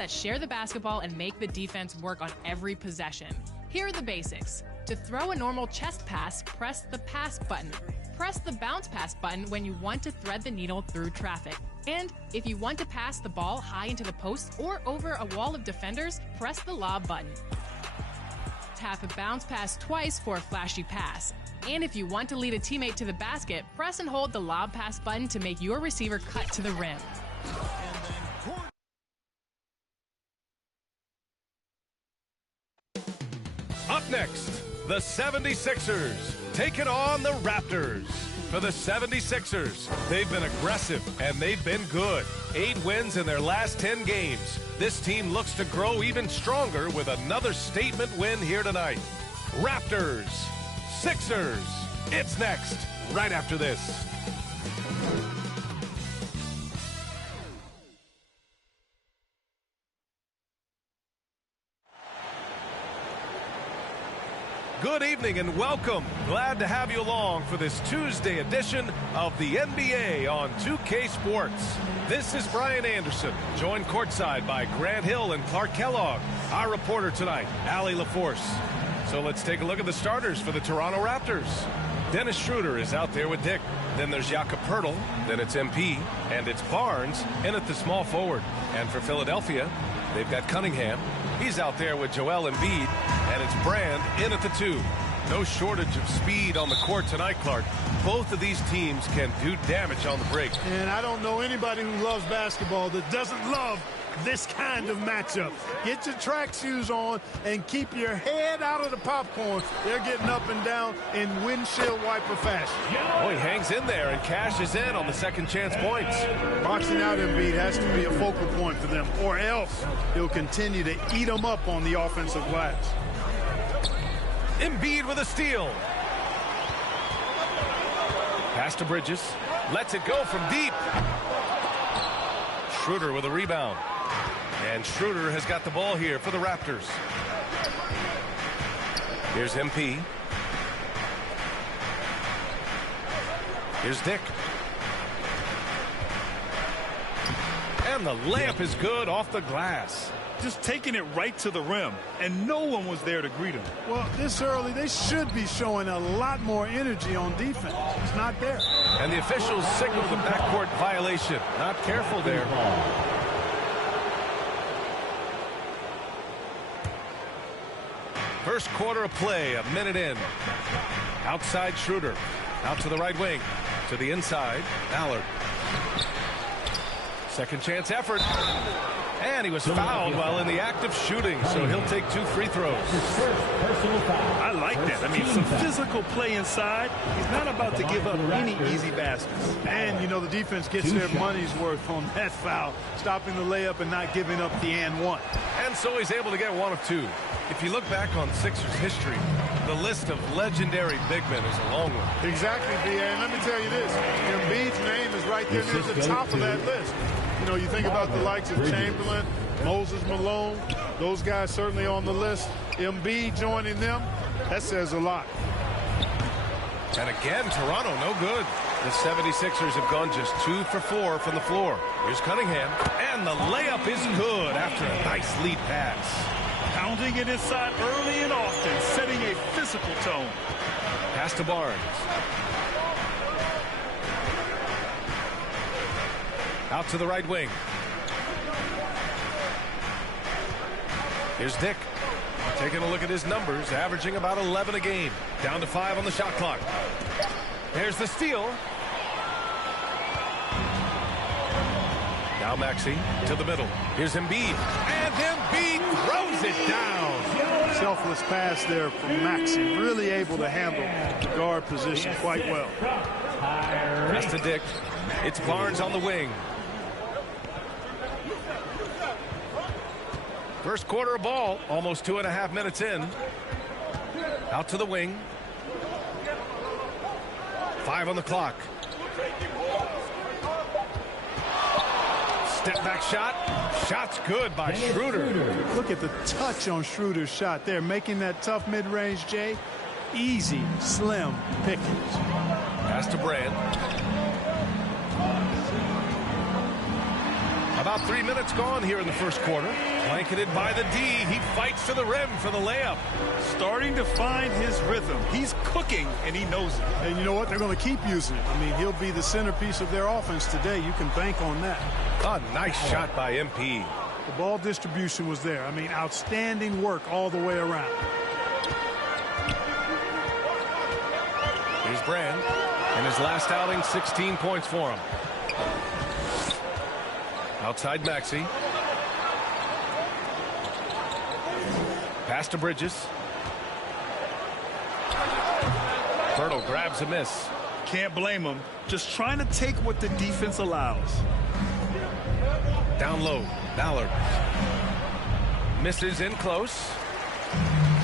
that share the basketball and make the defense work on every possession. Here are the basics. To throw a normal chest pass, press the pass button. Press the bounce pass button when you want to thread the needle through traffic. And if you want to pass the ball high into the post or over a wall of defenders, press the lob button. Tap a bounce pass twice for a flashy pass. And if you want to lead a teammate to the basket, press and hold the lob pass button to make your receiver cut to the rim. Up next, the 76ers taking on the Raptors. For the 76ers, they've been aggressive and they've been good. 8 wins in their last 10 games. This team looks to grow even stronger with another statement win here tonight. Raptors, Sixers. It's next, right after this. Good evening and welcome. Glad to have you along for this Tuesday edition of the NBA on 2K Sports. This is Brian Anderson, joined courtside by Grant Hill and Clark Kellogg. Our reporter tonight, Allie LaForce. So let's take a look at the starters for the Toronto Raptors. Dennis Schroeder is out there with Dick. Then there's Jakob Poeltl. Then it's MP. And it's Barnes in at the small forward. And for Philadelphia, they've got Cunningham. He's out there with Joel Embiid. And it's Brand in at the 2. No shortage of speed on the court tonight, Clark. Both of these teams can do damage on the break. And I don't know anybody who loves basketball that doesn't love this kind of matchup. Get your track shoes on and keep your head out of the popcorn. They're getting up and down in windshield wiper fashion. Oh, he hangs in there and cashes in on the second chance points. Boxing out Embiid has to be a focal point for them, or else he'll continue to eat them up on the offensive glass. Embiid with a steal. Pass to Bridges. Lets it go from deep. Schroeder with a rebound. And Schroeder has got the ball here for the Raptors. Here's MP. Here's Dick. And the layup is good off the glass. Just taking it right to the rim, and no one was there to greet him. Well, this early, they should be showing a lot more energy on defense. It's not there. And the officials signal the backcourt violation. Not careful there. First quarter of play, a minute in. Outside Schroeder. Out to the right wing. To the inside, Allard. Second chance effort. And he was fouled while in the act of shooting, so he'll take 2 free throws. I like that. I mean, some physical play inside. He's not about to give up any easy baskets. And, you know, the defense gets their money's worth on that foul, stopping the layup and not giving up the and one. And so he's able to get 1 of 2. If you look back on Sixers history, the list of legendary big men is a long one. Exactly, B.A. And let me tell you this. Embiid's name is right there near the top of that list. You know, you think about the likes of Chamberlain, Moses Malone, those guys certainly on the list. Embiid joining them, that says a lot. And again, Toronto no good. The 76ers have gone just 2 for 4 from the floor. Here's Cunningham, and the layup is good after a nice lead pass. Pounding it inside early and often, setting a physical tone. Pass to Barnes. Out to the right wing. Here's Dick. Taking a look at his numbers, averaging about 11 a game. Down to 5 on the shot clock. There's the steal. Now Maxey to the middle. Here's Embiid. And Embiid throws it down. Selfless pass there from Maxey. Really able to handle the guard position quite well. Pass to Dick. It's Barnes on the wing. First quarter of ball, almost 2.5 minutes in. Out to the wing. 5 on the clock. Step back shot. Shot's good by Schroeder. Look at the touch on Schroeder's shot there, making that tough mid-range, Jay. Easy, slim pickings. Pass to Brand. About 3 minutes gone here in the first quarter. Blanketed by the D. He fights to the rim for the layup. Starting to find his rhythm. He's cooking, and he knows it. And you know what? They're going to keep using it. I mean, he'll be the centerpiece of their offense today. You can bank on that. A nice shot by MP. The ball distribution was there. I mean, outstanding work all the way around. Here's Brand. In his last outing, 16 points for him. Outside Maxey. Pass to Bridges. Bertle grabs a miss. Can't blame him. Just trying to take what the defense allows. Down low, Ballard. Misses in close.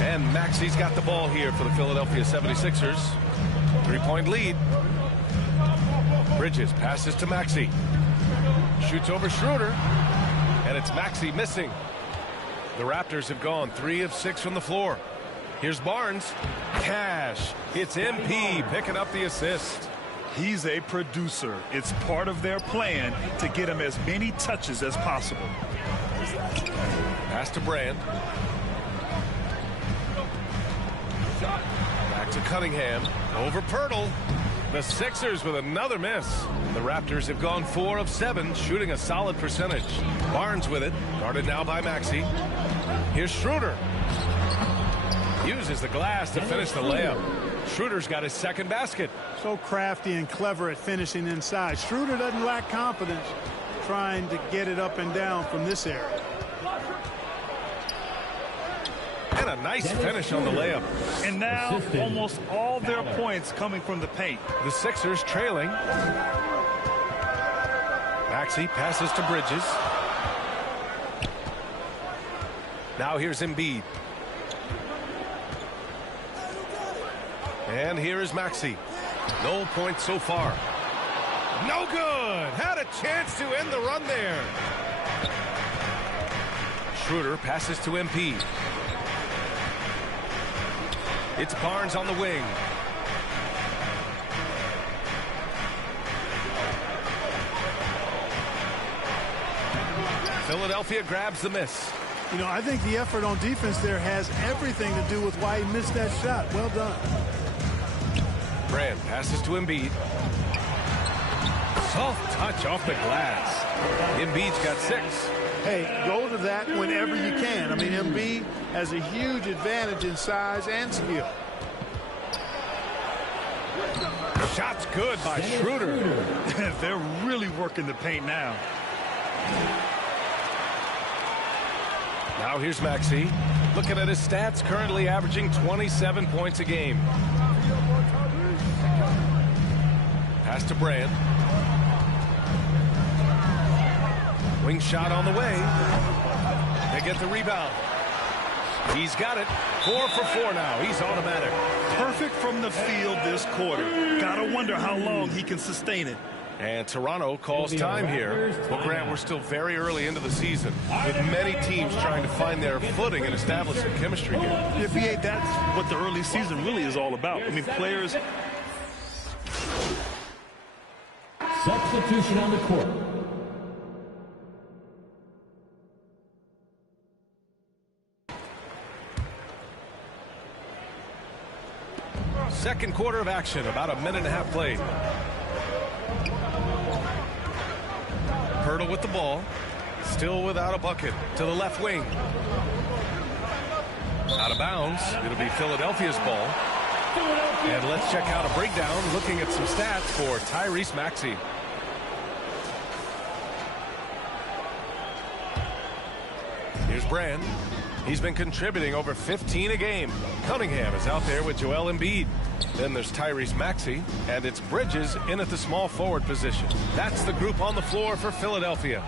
And Maxey's got the ball here for the Philadelphia 76ers. 3-point lead. Bridges passes to Maxey. Shoots over Schroeder. And it's Maxey missing. The Raptors have gone 3 of 6 from the floor. Here's Barnes. Cash. It's MP picking up the assist. He's a producer. It's part of their plan to get him as many touches as possible. Pass to Brand. Back to Cunningham. Over Pirtle. The Sixers with another miss. The Raptors have gone 4 of 7, shooting a solid percentage. Barnes with it. Guarded now by Maxey. Here's Schroeder. Uses the glass to finish the layup. Schroeder's got his second basket. So crafty and clever at finishing inside. Schroeder doesn't lack confidence trying to get it up and down from this area. And a nice finish on the layup. And now almost all their points coming from the paint. The Sixers trailing. Maxey passes to Bridges. Now here's Embiid. And here is Maxey. No points so far. No good. Had a chance to end the run there. Schroeder passes to MP. It's Barnes on the wing. Philadelphia grabs the miss. You know, I think the effort on defense there has everything to do with why he missed that shot. Well done. Brand passes to Embiid. Soft touch off the glass. Embiid's got 6. Hey, go to that whenever you can. I mean, Embiid has a huge advantage in size and skill. Shot's good by Schroeder. They're really working the paint now. Now here's Maxey. Looking at his stats, currently averaging 27 points a game. Pass to Brand. Wing shot on the way. They get the rebound. He's got it. 4 for 4 now. He's automatic. Perfect from the field this quarter. Gotta wonder how long he can sustain it. And Toronto calls time here. Well, Grant, we're still very early into the season, with many teams trying to find their footing and establish some chemistry here. Yeah, VA, that's what the early season really is all about. I mean, players... Substitution on the court. Second quarter of action, about a minute and a half played. Pirtle with the ball, still without a bucket, to the left wing. Out of bounds, it'll be Philadelphia's ball. And let's check out a breakdown, looking at some stats for Tyrese Maxey. Here's Brand. He's been contributing over 15 a game. Cunningham is out there with Joel Embiid. Then there's Tyrese Maxey, and it's Bridges in at the small forward position. That's the group on the floor for Philadelphia.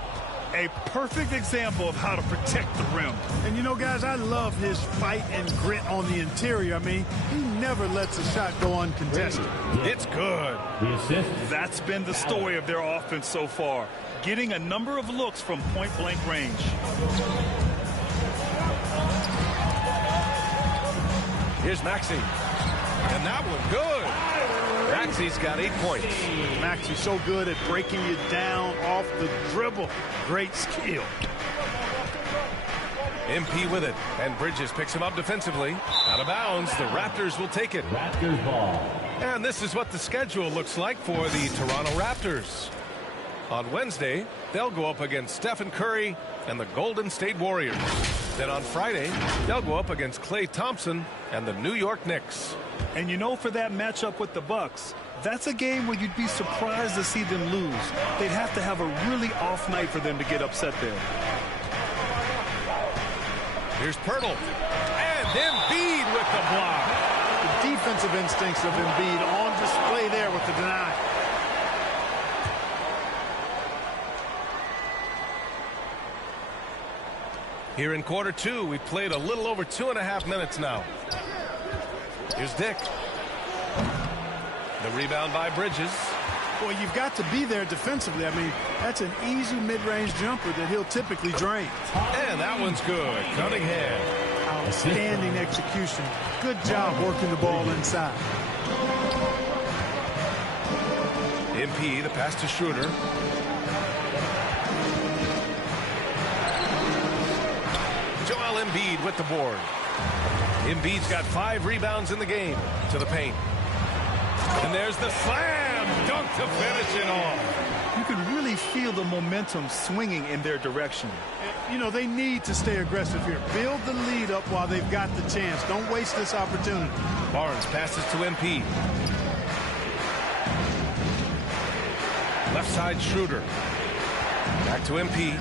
A perfect example of how to protect the rim. And you know, guys, I love his fight and grit on the interior. I mean, he never lets a shot go uncontested. It's good. The assist. That's been the story of their offense so far. Getting a number of looks from point-blank range. Here's Maxey. And that one good. Maxey's got 8 points. Maxey's so good at breaking you down off the dribble. Great skill. MP with it, and Bridges picks him up defensively. Out of bounds, the Raptors will take it. Raptors ball. And this is what the schedule looks like for the Toronto Raptors. On Wednesday, they'll go up against Stephen Curry and the Golden State Warriors. Then on Friday, they'll go up against Klay Thompson and the New York Knicks. And you know, for that matchup with the Bucks, that's a game where you'd be surprised to see them lose. They'd have to have a really off night for them to get upset there. Here's Pirtle. And Embiid with the block. The defensive instincts of Embiid on display there with the deny. Here in quarter two, we've played a little over 2.5 minutes now. Here's Dick. The rebound by Bridges. Boy, you've got to be there defensively. I mean, that's an easy mid-range jumper that he'll typically drain. And that one's good. Cunningham. Outstanding execution. Good job working the ball inside. MP, the pass to Schroeder. Joel Embiid with the board. Embiid's got 5 rebounds in the game. To the paint. And there's the slam dunk to finish it off. You can really feel the momentum swinging in their direction. You know, they need to stay aggressive here. Build the lead up while they've got the chance. Don't waste this opportunity. Barnes passes to MP. Left side Schroeder. Back to MP.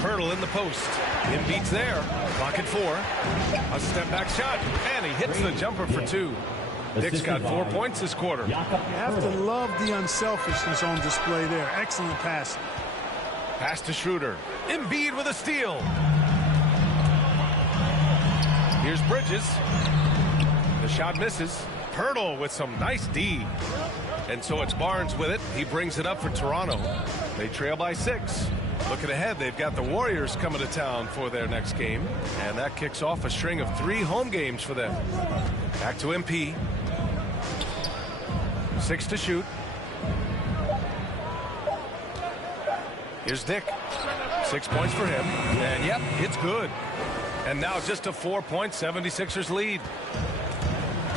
Pirtle in the post. Embiid's there. Pocket 4. A step back shot. And he hits the jumper for 2. Dick's got 4 points this quarter. You have to love the unselfishness on display there. Excellent pass. Pass to Schroeder. Embiid with a steal. Here's Bridges. The shot misses. Pirtle with some nice D. And so it's Barnes with it. He brings it up for Toronto. They trail by 6. Looking ahead, they've got the Warriors coming to town for their next game. And that kicks off a string of 3 home games for them. Back to MP. 6 to shoot. Here's Dick. 6 points for him. And yep, it's good. And now just a 4-point 76ers lead.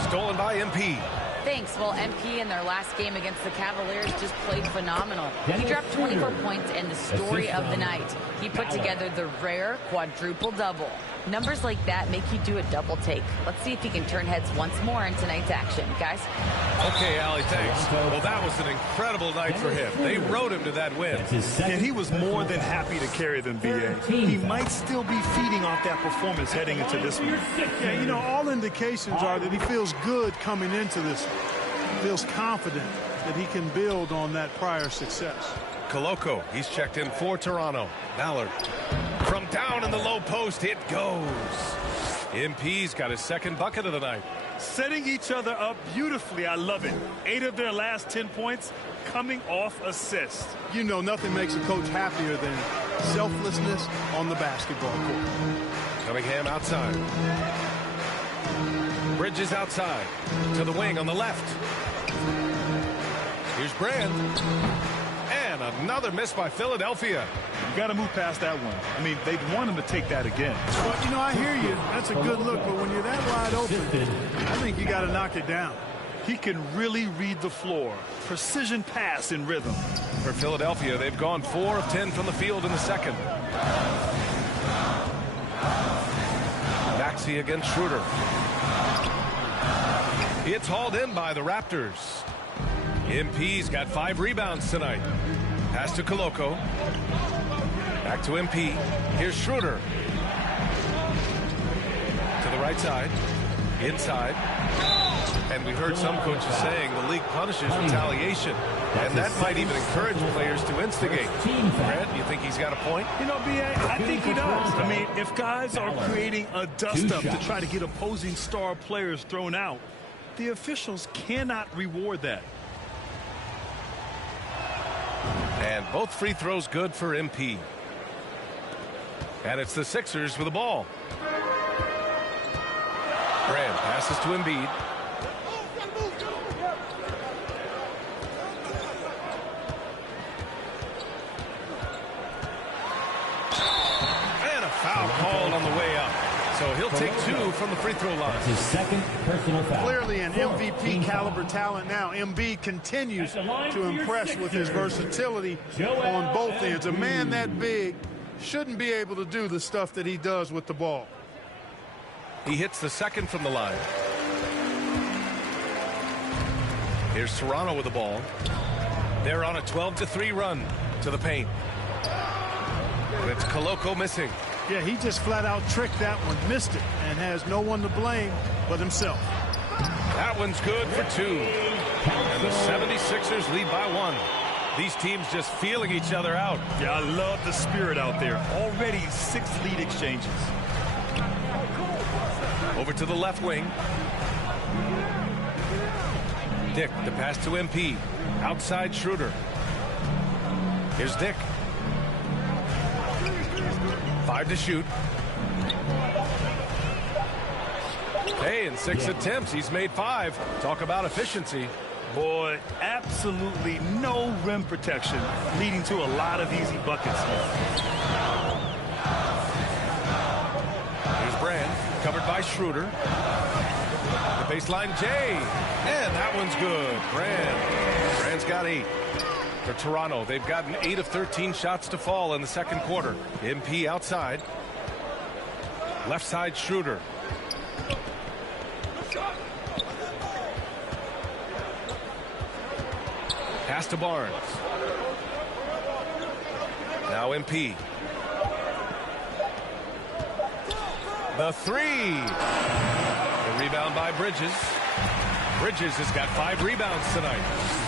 Stolen by MP. Thanks. Well, MP in their last game against the Cavaliers just played phenomenal. He dropped 24 points and the story of the night. He put together the rare quadruple double. Numbers like that make you do a double take. Let's see if he can turn heads once more in tonight's action, guys. Okay, Allie, thanks. Well, that was an incredible night for him. They rode him to that win. And he was more than happy to carry them, BA. He might still be feeding off that performance heading into this one. Yeah, you know, all indications are that he feels good coming into this. Feels confident that he can build on that prior success. Koloko, he's checked in for Toronto. Ballard. From down in the low post, it goes. MP's got his second bucket of the night. Setting each other up beautifully. I love it. 8 of their last 10 points coming off assists. You know, nothing makes a coach happier than selflessness on the basketball court. Cunningham outside. Bridges outside. To the wing on the left. Here's Brand. And another miss by Philadelphia. You got to move past that one. I mean, they'd want him to take that again. Well, you know, I hear you. That's a good look, but when you're that wide open, I think you got to knock it down. He can really read the floor. Precision pass in rhythm. For Philadelphia, they've gone 4 of 10 from the field in the second. Maxey against Schroeder. It's hauled in by the Raptors. MP's got 5 rebounds tonight. Pass to Koloko. Back to MP. Here's Schroeder. To the right side. Inside. And we heard some coaches saying the league punishes retaliation. And that might even encourage players to instigate. Grant, you think he's got a point? You know, B.A., I think he does. I mean, if guys are creating a dust-up to try to get opposing star players thrown out, the officials cannot reward that. And both free throws good for MP. And it's the Sixers with the ball. Grant passes to Embiid. And a foul called on the way up. So he'll take 2 from the free throw line. That's his second personal foul. Clearly an MVP caliber talent now. Embiid continues to impress with his versatility on both ends. A man that big shouldn't be able to do the stuff that he does with the ball. He hits the second from the line. Here's Toronto with the ball. They're on a 12-3 run to the paint. And it's Koloko missing. Yeah, he just flat out tricked that one, missed it, and has no one to blame but himself. That one's good for 2. And the 76ers lead by 1. These teams just feeling each other out. Yeah, I love the spirit out there. Already 6 lead exchanges. Over to the left wing. Dick, the pass to MP. Outside Schroeder. Here's Dick. 5 to shoot. Hey, in 6 attempts, he's made 5. Talk about efficiency. Boy, absolutely no rim protection, leading to a lot of easy buckets. Here's Brand, covered by Schroeder. The baseline J, and that one's good. Brand's got 8. For Toronto, they've gotten 8 of 13 shots to fall in the second quarter. MP outside. Left side Schroeder. Pass to Barnes. Now MP. The 3. The rebound by Bridges. Bridges has got 5 rebounds tonight.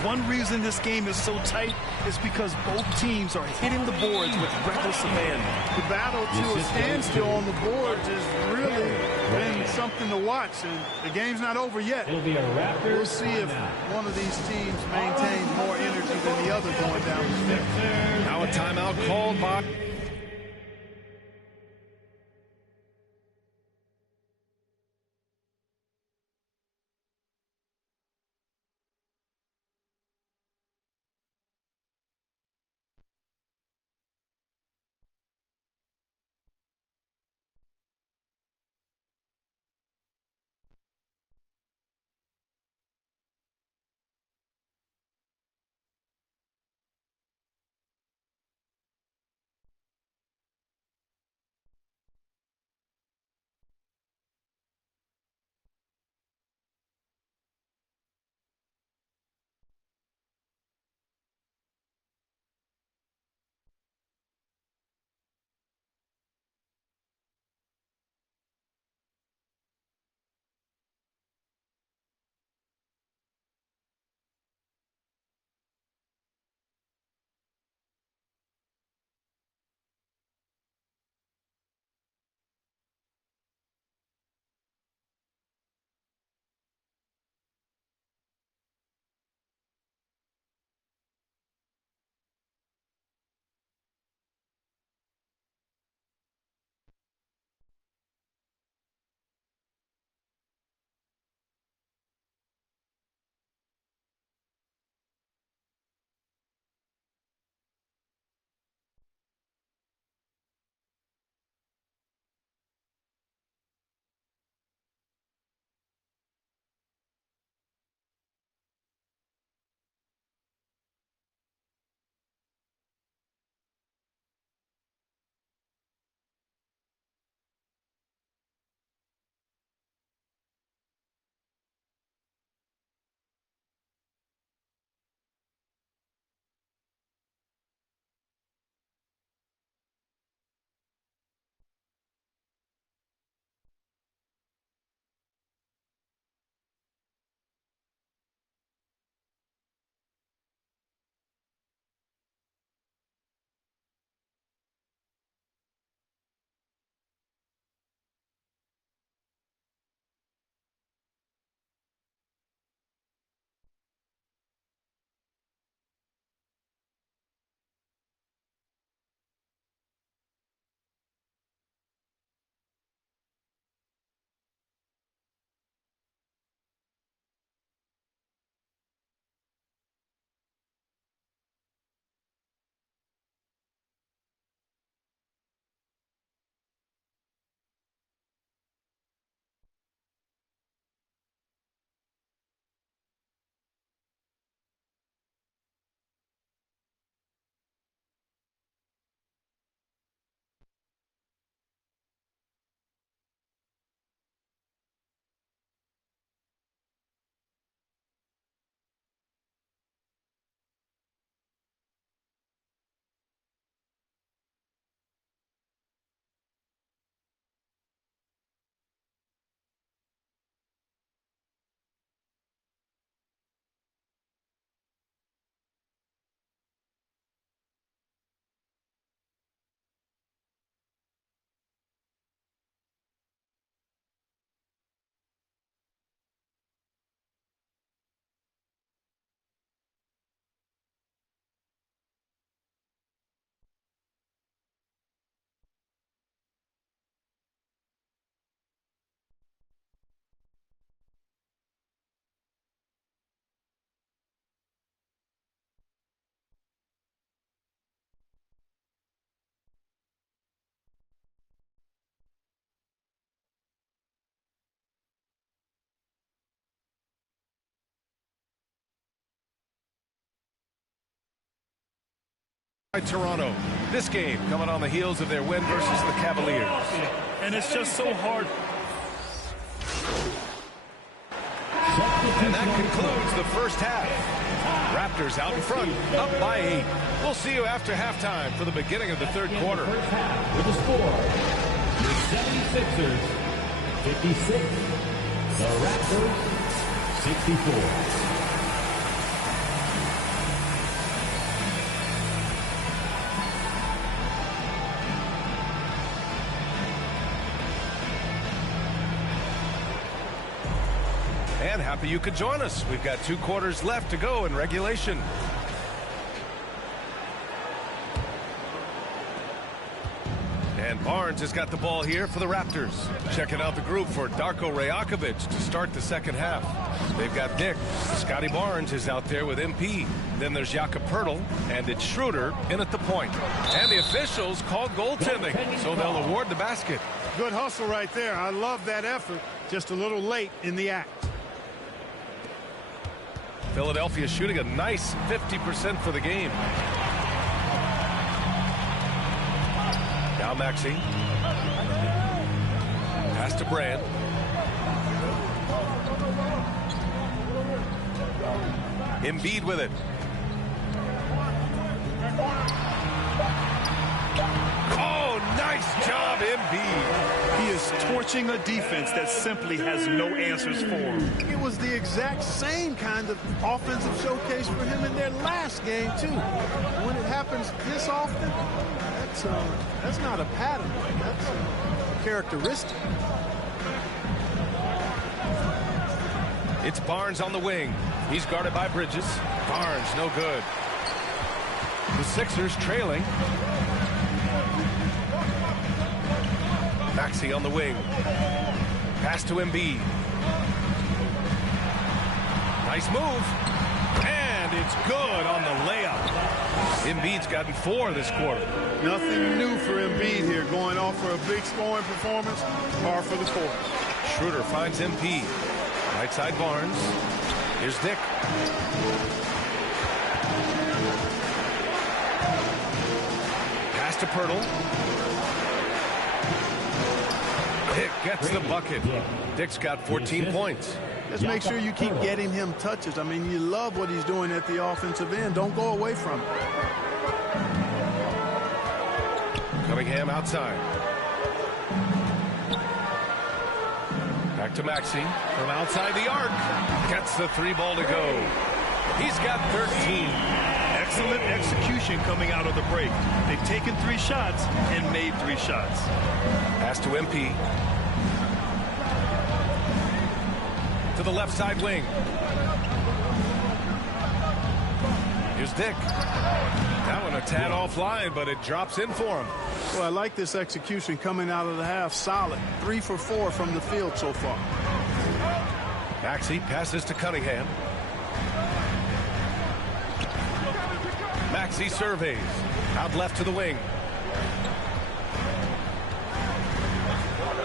One reason this game is so tight is because both teams are hitting the boards with reckless abandon. The battle to a standstill on the boards has really been something to watch, and the game's not over yet. It'll be a Raptors. We'll see if one of these teams maintains more energy than the other going down the stretch. Now a timeout called by... Toronto. This game coming on the heels of their win versus the Cavaliers. And it's just so hard. And that concludes the first half. Raptors out in front, up by 8. We'll see you after halftime for the beginning of the third quarter. First half with the score, the 76ers 56, the Raptors 64. And happy you could join us. We've got 2 quarters left to go in regulation. And Barnes has got the ball here for the Raptors. Checking out the group for Darko Rajakovic to start the second half. They've got Dick. Scotty Barnes is out there with MP. Then there's Jakob Poeltl, and it's Schroeder in at the point. And the officials called goaltending, so they'll award the basket. Good hustle right there. I love that effort. Just a little late in the act. Philadelphia shooting a nice 50% for the game. Now Maxey. Pass to Brand. Embiid with it. Oh, nice job, Embiid. He is torching a defense that simply has no answers for him. It was the exact same kind of offensive showcase for him in their last game, too. When it happens this often, that's not a pattern. That's a characteristic. It's Barnes on the wing. He's guarded by Bridges. Barnes, no good. The Sixers trailing. Maxey on the wing. Pass to Embiid. Nice move. And it's good on the layup. Embiid's gotten 4 this quarter. Nothing new for Embiid here. Going off for a big scoring performance. Par for the course. Schroeder finds MP. Right side Barnes. Here's Dick. Pass to Poeltl. Dick gets the bucket. Dick's got 14 points. Just make sure you keep getting him touches. I mean, you love what he's doing at the offensive end. Don't go away from it. Cunningham outside. Back to Maxey from outside the arc. Gets the 3 ball to go. He's got 13. Excellent execution coming out of the break. They've taken 3 shots and made 3 shots. Pass to MP. To the left side wing. Here's Dick. That one a tad offline, but it drops in for him. Well, I like this execution coming out of the half. Solid. 3 for 4 from the field so far. Maxey passes to Cunningham. Maxey surveys. Out left to the wing.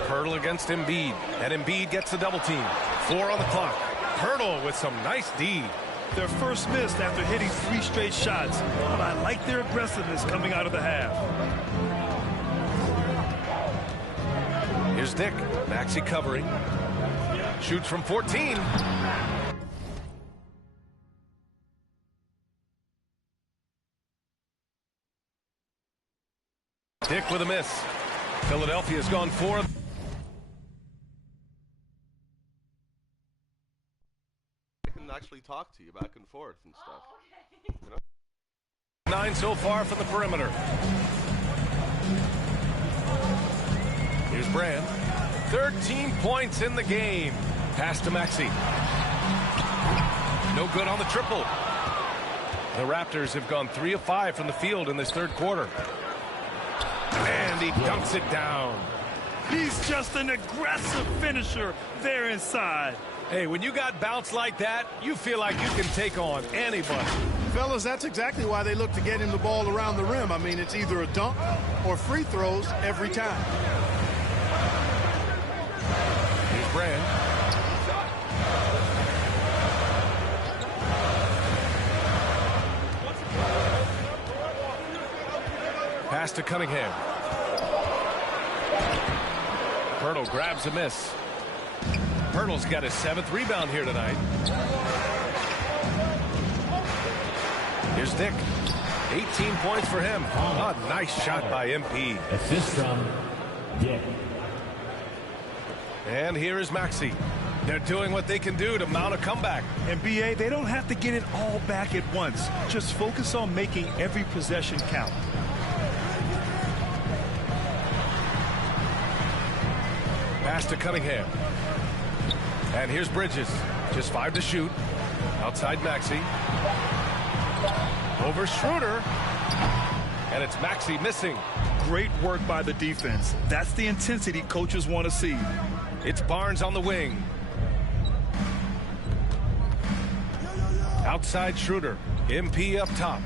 Poeltl against Embiid. And Embiid gets the double team. 4 on the clock. Poeltl with some nice D. Their first miss after hitting 3 straight shots. But I like their aggressiveness coming out of the half. Here's Dick. Maxey covering. Shoots from 14. Dick with a miss. Philadelphia's gone 4. Actually talk to you back and forth and stuff. You know? 9 so far from the perimeter. Here's Brand. 13 points in the game. Pass to Maxey. No good on the triple. The Raptors have gone 3 of 5 from the field in this third quarter. And he dunks it down. He's just an aggressive finisher there inside. Hey, when you got bounce like that, you feel like you can take on anybody. Fellas, that's exactly why they look to get him the ball around the rim. I mean, it's either a dunk or free throws every time. Here's Brand. Pass to Cunningham. Pirtle grabs a miss. Pirtle's got his 7th rebound here tonight. Here's Dick. 18 points for him. A nice shot by MP. Assist from Dick. And here is Maxey. They're doing what they can do to mount a comeback. And BA, they don't have to get it all back at once. Just focus on making every possession count. Pass to Cunningham. And here's Bridges. Just 5 to shoot. Outside Maxey. Over Schroeder. And it's Maxey missing. Great work by the defense. That's the intensity coaches want to see. It's Barnes on the wing. Outside Schroeder. MP up top.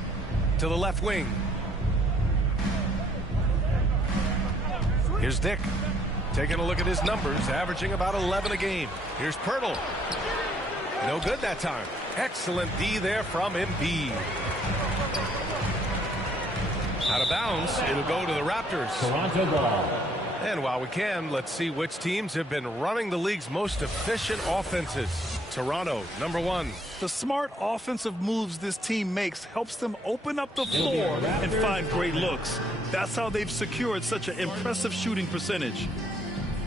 To the left wing. Here's Dick. Taking a look at his numbers, averaging about 11 a game. Here's Pirtle. No good that time. Excellent D there from Embiid. Out of bounds, it'll go to the Raptors. Toronto ball. And while we can, let's see which teams have been running the league's most efficient offenses. Toronto, number 1. The smart offensive moves this team makes helps them open up the floor and find great looks. That's how they've secured such an impressive shooting percentage.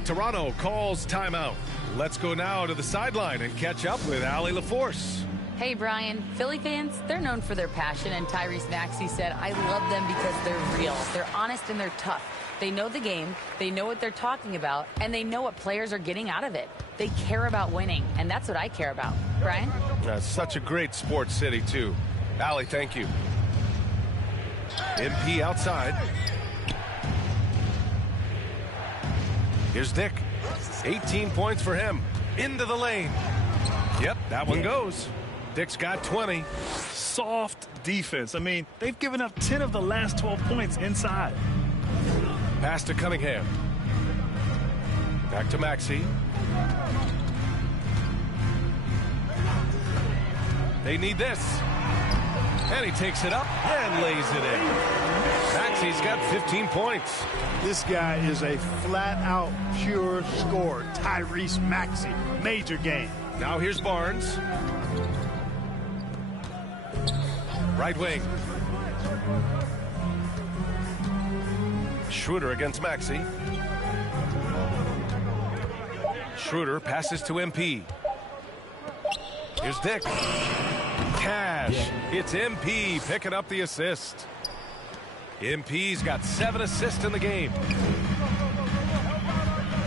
Toronto calls timeout. Let's go now to the sideline and catch up with Allie LaForce. Hey, Brian. Philly fans, they're known for their passion, and Tyrese Maxey said, I love them because they're real. They're honest and they're tough. They know the game, they know what they're talking about, and they know what players are getting out of it. They care about winning, and that's what I care about. Brian? That's such a great sports city, too. Allie, thank you. MP outside. Here's Dick. 18 points for him. Into the lane. Yep, that one goes. Dick's got 20. Soft defense. I mean, they've given up 10 of the last 12 points inside. Pass to Cunningham. Back to Maxey. They need this. And he takes it up and lays it in. Maxey's got 15 points. This guy is a flat-out pure scorer. Tyrese Maxey. Major game. Now here's Barnes. Right wing. Schroeder against Maxey. Schroeder passes to MP. Here's Dick. Cash. It's MP picking up the assist. MP's got 7 assists in the game.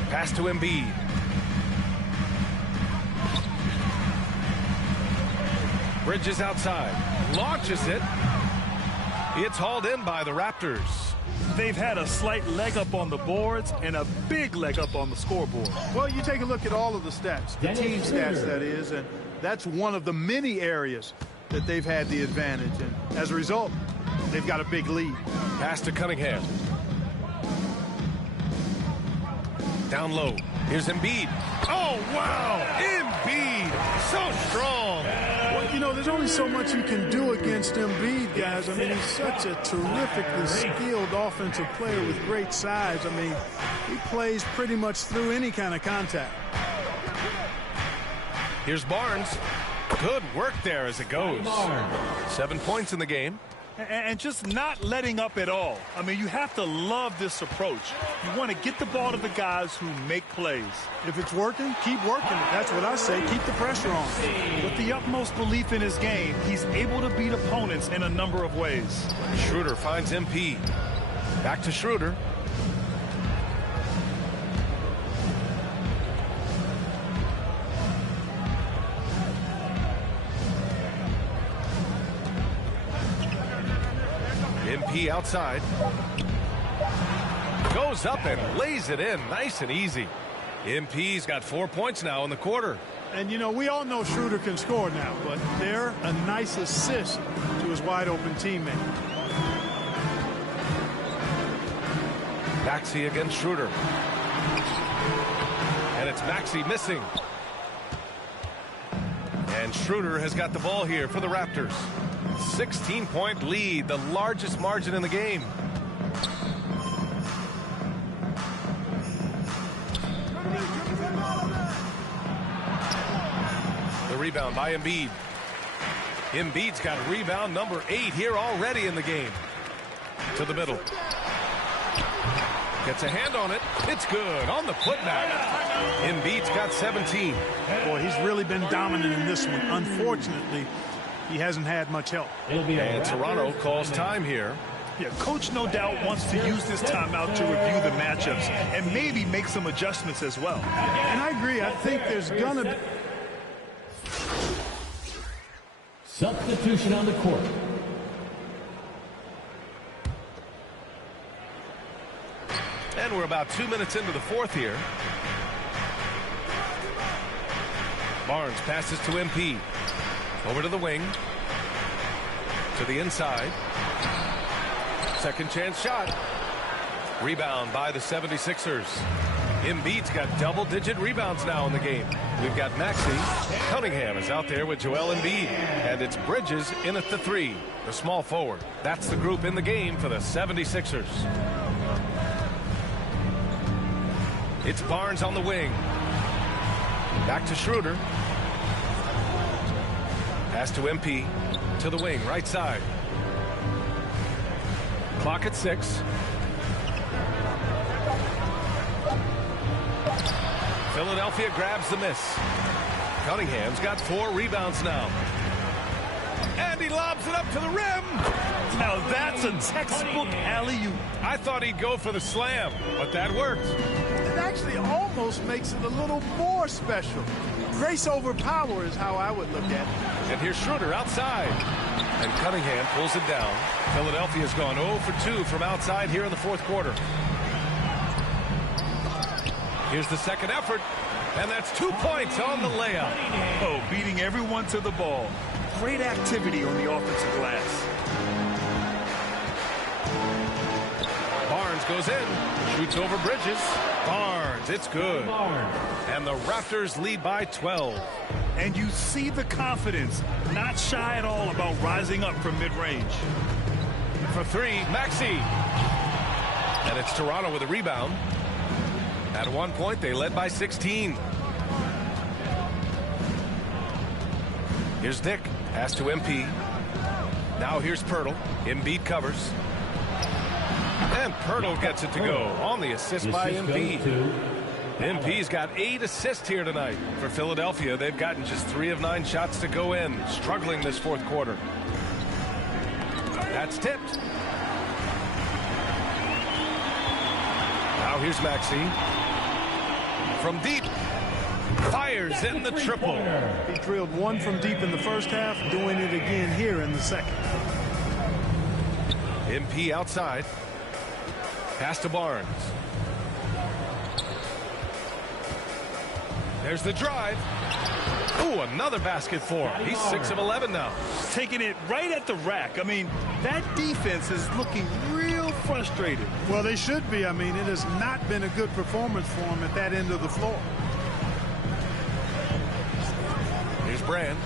Pass to Embiid. Bridges outside. Launches it. It's hauled in by the Raptors. They've had a slight leg up on the boards and a big leg up on the scoreboard. Well, you take a look at all of the stats, the team stats, that is, and that's one of the many areas that they've had the advantage. And as a result, they've got a big lead. Pass to Cunningham. Down low. Here's Embiid. Oh, wow! Embiid! So strong! Well, you know, there's only so much you can do against Embiid, guys. I mean, he's such a terrifically skilled offensive player with great size. I mean, he plays pretty much through any kind of contact. Here's Barnes. Good work there as it goes. 7 points in the game. And just not letting up at all. I mean, you have to love this approach. You want to get the ball to the guys who make plays. If it's working, keep working it. That's what I say. Keep the pressure on. With the utmost belief in his game, he's able to beat opponents in a number of ways. Schroeder finds MP. Back to Schroeder. MP outside. Goes up and lays it in nice and easy. MP's got 4 points now in the quarter. And, you know, we all know Schroeder can score now, but they're a nice assist to his wide-open teammate. Maxey against Schroeder. And it's Maxey missing. And Schroeder has got the ball here for the Raptors. 16-point lead, the largest margin in the game. rebound by Embiid. Embiid's got rebound number 8 here already in the game. To the middle. Gets a hand on it. It's good on the putback. Embiid's got 17. Boy, he's really been dominant in this one. Unfortunately, he hasn't had much help. And Toronto calls time here. Yeah, coach no doubt wants to use this timeout to review the matchups and maybe make some adjustments as well. And I agree. I think there's going to be substitution on the court. And we're about 2 minutes into the fourth here. Barnes passes to MP. Over to the wing. To the inside. Second chance shot. Rebound by the 76ers. Embiid's got double-digit rebounds now in the game. We've got Maxey. Cunningham is out there with Joel Embiid. And it's Bridges in at the 3. The small forward. That's the group in the game for the 76ers. It's Barnes on the wing. Back to Schroeder. Pass to MP. To the wing, right side. Clock at 6. Philadelphia grabs the miss. Cunningham's got 4 rebounds now. And he lobs it up to the rim. Now that's a textbook alley-oop. I thought he'd go for the slam, but that worked. It actually almost makes it a little more special. Grace over power is how I would look at it. And here's Schroeder outside. And Cunningham pulls it down. Philadelphia's gone 0 for 2 from outside here in the fourth quarter. Here's the second effort. And that's 2 points on the layup. Oh, beating everyone to the ball. Great activity on the offensive glass. Barnes goes in. Shoots over Bridges. Barnes, it's good. And the Raptors lead by 12. And you see the confidence, not shy at all about rising up from mid-range. For 3, Maxey. And it's Toronto with a rebound. At one point, they led by 16. Here's Dick. Pass to MP. Now here's Pirtle. Embiid covers. And Pirtle gets it to go on the assist by Embiid. MP's got 8 assists here tonight. For Philadelphia, they've gotten just 3 of 9 shots to go in. Struggling this fourth quarter. That's tipped. Now here's Maxey. From deep. Fires in the triple. He drilled 1 from deep in the first half, doing it again here in the second. MP outside. Pass to Barnes. There's the drive. Ooh, another basket for him. He's 6 of 11 now. Taking it right at the rack. I mean, that defense is looking real frustrated. Well, they should be. I mean, it has not been a good performance for him at that end of the floor. Here's Brand.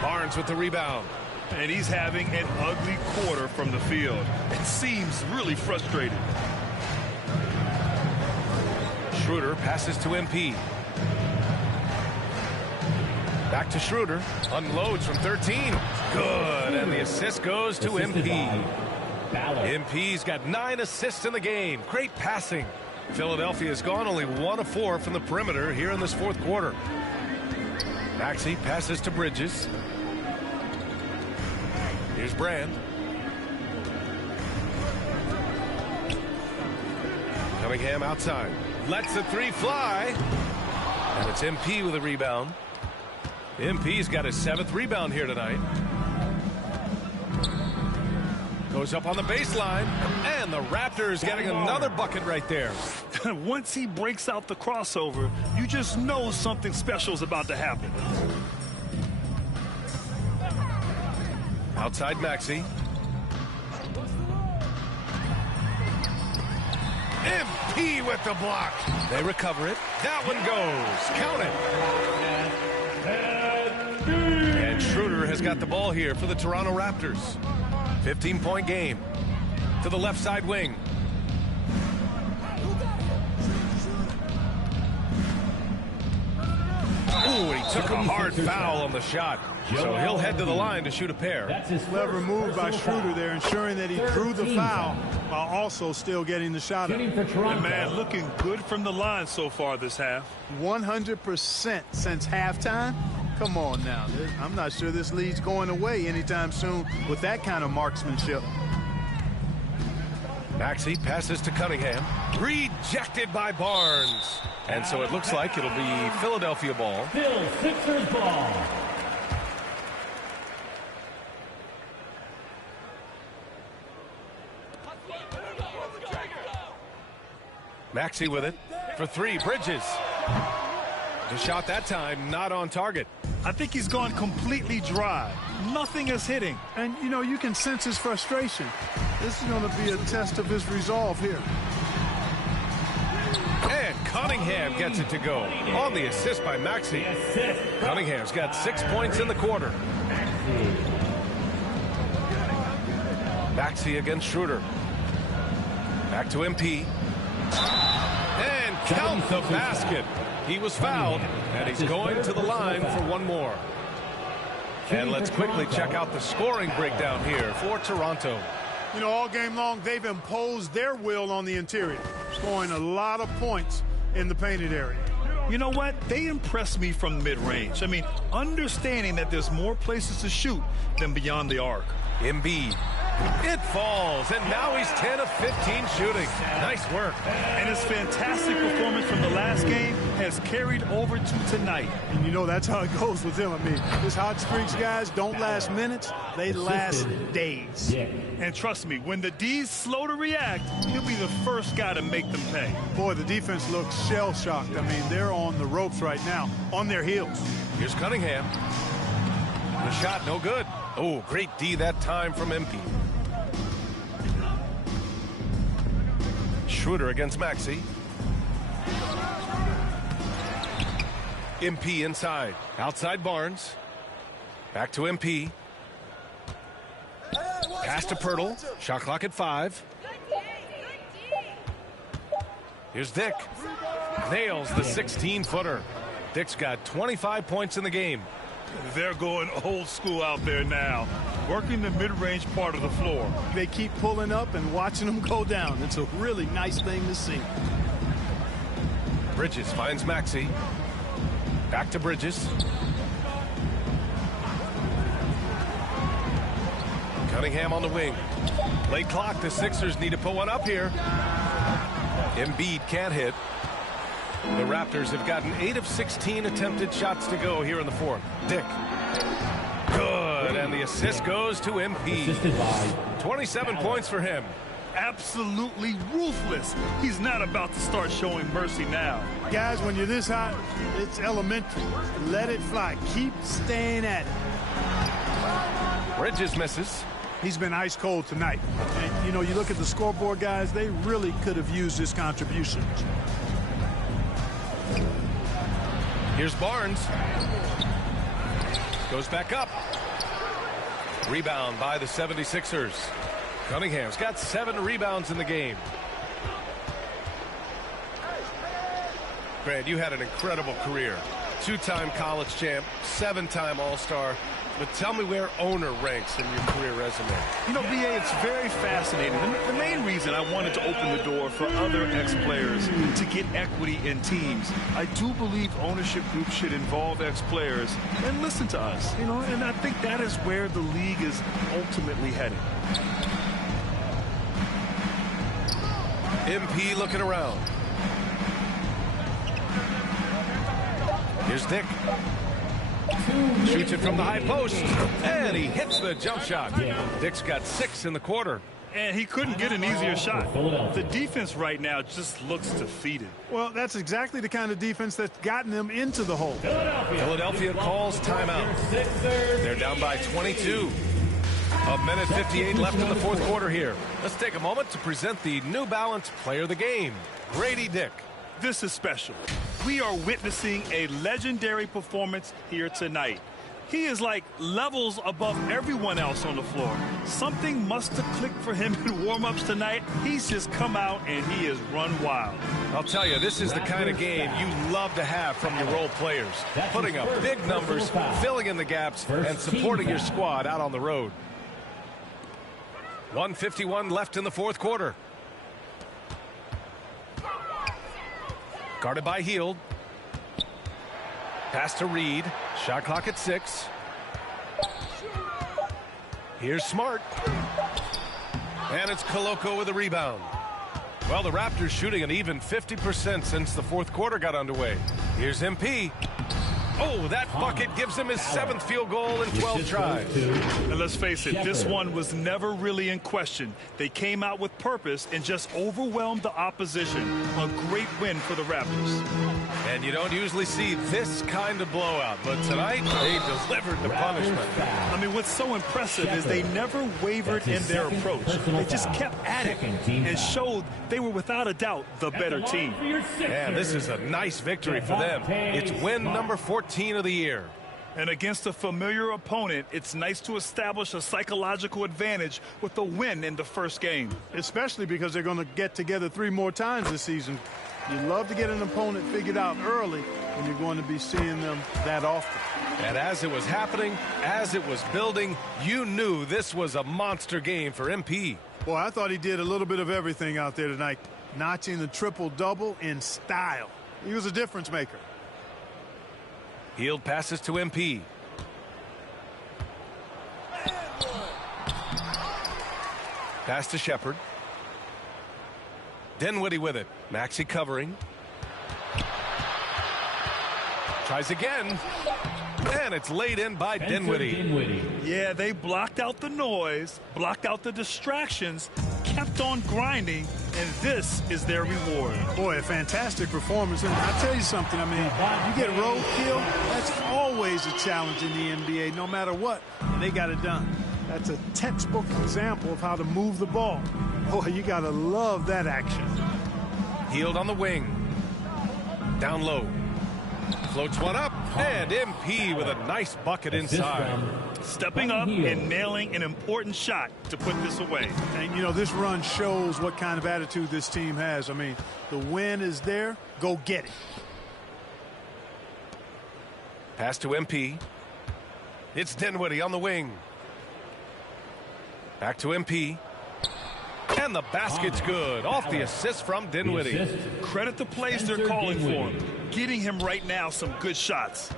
Barnes with the rebound. And he's having an ugly quarter from the field. It seems really frustrated. Schroeder passes to MP. Back to Schroeder. Unloads from 13. Good. And the assist goes to MP. MP's got 9 assists in the game. Great passing. Philadelphia's gone only 1 of 4 from the perimeter here in this fourth quarter. Maxey passes to Bridges. Here's Brand. Cunningham outside. Lets the 3 fly. And it's MP with a rebound. MP's got his 7th rebound here tonight. Goes up on the baseline. And the Raptors getting another bucket right there. Once he breaks out the crossover, you just know something special is about to happen. Outside Maxey. MP with the block. They recover it. That one goes. Count it. And Schroeder has got the ball here for the Toronto Raptors. 15-point game. To the left side wing. Ooh, he took a hard foul on the shot. So he'll head to the line to shoot a pair. Clever move by Schroeder there, ensuring that he drew the foul while also still getting the shot up. And man, looking good from the line so far this half. 100% since halftime. Come on now. I'm not sure this lead's going away anytime soon with that kind of marksmanship. Maxey passes to Cunningham. Rejected by Barnes. And so it looks like it'll be Philadelphia ball. Still Sixers ball. Maxey with it for three. Bridges. The shot that time not on target. I think he's gone completely dry. Nothing is hitting. And, you know, you can sense his frustration. This is going to be a test of his resolve here. And Cunningham gets it to go on the assist by Maxey. Cunningham's got 6 points in the quarter. Maxey against Schroeder. Back to MP. And count the basket. He was fouled, and he's going to the line for one more. And let's quickly check out the scoring breakdown here for Toronto. You know, all game long, they've imposed their will on the interior, scoring a lot of points in the painted area. You know what? They impress me from mid-range. I mean, understanding that there's more places to shoot than beyond the arc. Embiid. It falls, and now he's 10 of 15 shooting. Nice work. And his fantastic performance from the last game has carried over to tonight. And you know, that's how it goes with him. I mean, his hot streaks, guys, don't last minutes. They last days. And trust me, when the D's slow to react, he'll be the first guy to make them pay. Boy, the defense looks shell-shocked. I mean, they're on the ropes right now, on their heels. Here's Cunningham. The shot, no good. Oh, great D that time from MP. Schroeder against Maxey. MP inside. Outside Barnes. Back to MP. Pass to Pirtle. Shot clock at 5. Here's Dick. Nails the 16-footer. Dick's got 25 points in the game. They're going old school out there now, working the mid-range part of the floor. They keep pulling up and watching them go down. It's a really nice thing to see. Bridges finds Maxey. Back to Bridges. Cunningham on the wing. Late clock. The Sixers need to put one up here. Embiid can't hit. The Raptors have gotten 8 of 16 attempted shots to go here in the fourth. Dick. Good. And the assist goes to MP. 27 points for him. Absolutely ruthless. He's not about to start showing mercy now. Guys, when you're this hot, it's elementary. Let it fly. Keep staying at it. Bridges misses. He's been ice cold tonight. And, you know, you look at the scoreboard, guys, they really could have used his contributions. Here's Barnes. Goes back up. Rebound by the 76ers. Cunningham's got 7 rebounds in the game. Grant, you had an incredible career. 2-time college champ, 7-time All-Star. But tell me where owner ranks in your career resume. You know, B.A., it's very fascinating. The main reason I wanted to open the door for other ex-players to get equity in teams, I do believe ownership groups should involve ex-players and listen to us. You know, and I think that is where the league is ultimately headed. MP looking around. Here's Dick. Shoots it from the high post, and he hits the jump shot. Dick's got 6 in the quarter. And he couldn't get an easier shot. The defense right now just looks defeated. Well, that's exactly the kind of defense that's gotten them into the hole. Philadelphia calls timeout. They're down by 22. A minute 58 left in the fourth quarter here. Let's take a moment to present the New Balance Player of the Game, Grady Dick. This is special. We are witnessing a legendary performance here tonight. He is like levels above everyone else on the floor. Something must have clicked for him in warm-ups tonight. He's just come out and he has run wild. I'll tell you, this is the kind of game you love to have from your role players. Putting up big numbers, filling in the gaps, and supporting your squad out on the road. 1:51 left in the fourth quarter. Guarded by Hield. Pass to Reed. Shot clock at 6. Here's Smart. And it's Koloko with a rebound. Well, the Raptors shooting an even 50% since the fourth quarter got underway. Here's MP. Oh, that bucket gives him his 7th field goal in 12 tries. And let's face it, this one was never really in question. They came out with purpose and just overwhelmed the opposition. A great win for the Raptors. And you don't usually see this kind of blowout, but tonight they delivered the punishment. I mean, what's so impressive is they never wavered in their approach. They just kept at it and showed they were without a doubt the better team. And this is a nice victory for them. It's win number 14 of the year. And against a familiar opponent, it's nice to establish a psychological advantage with a win in the first game. Especially because they're going to get together 3 more times this season. You love to get an opponent figured out early, and you're going to be seeing them that often. And as it was happening, as it was building, you knew this was a monster game for MP. Boy, I thought he did a little bit of everything out there tonight, notching the triple-double in style. He was a difference maker. Hield passes to MP. Pass to Shepard. Dinwiddie with it. Maxey covering. Tries again. And it's laid in by Dinwiddie. Yeah, they blocked out the noise, blocked out the distractions, kept on grinding, and this is their reward. Boy, a fantastic performance. And I'll tell you something, I mean, you get roadkill, that's always a challenge in the NBA, no matter what. And they got it done. That's a textbook example of how to move the ball. Boy, you got to love that action. Hield on the wing. Down low. Floats one up, and MP with a nice bucket inside. Stepping up and nailing an important shot to put this away. And, you know, this run shows what kind of attitude this team has. I mean, the win is there. Go get it. Pass to MP. It's Dinwiddie on the wing. Back to MP. And the basket's good. Off the assist from Dinwiddie. Credit the plays they're calling for him. Getting him right now some good shots.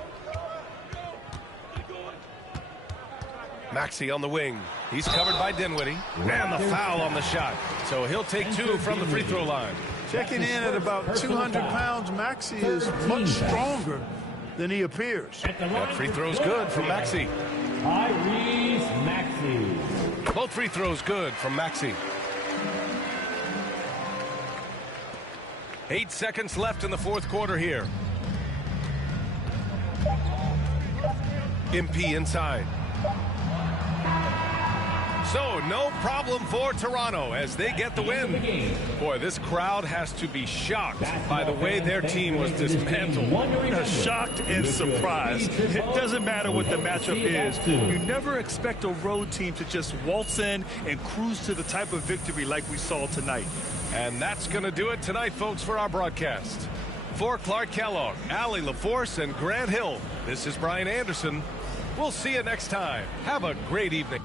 Maxey on the wing. He's covered by Dinwiddie. And the foul on the shot. So he'll take 2 from the free throw line. Checking in at about 200 pounds, Maxey is much stronger than he appears. That free throw's good from Maxey. Tyrese Maxey. Both free throws good from Maxey. 8 seconds left in the fourth quarter here. MP inside. So no problem for Toronto as they get the win. Boy, this crowd has to be shocked by the way their team was dismantled. Shocked and surprised. It doesn't matter what the matchup is. You never expect a road team to just waltz in and cruise to the type of victory like we saw tonight. And that's going to do it tonight, folks, for our broadcast. For Clark Kellogg, Allie LaForce, and Grant Hill, this is Brian Anderson. We'll see you next time. Have a great evening.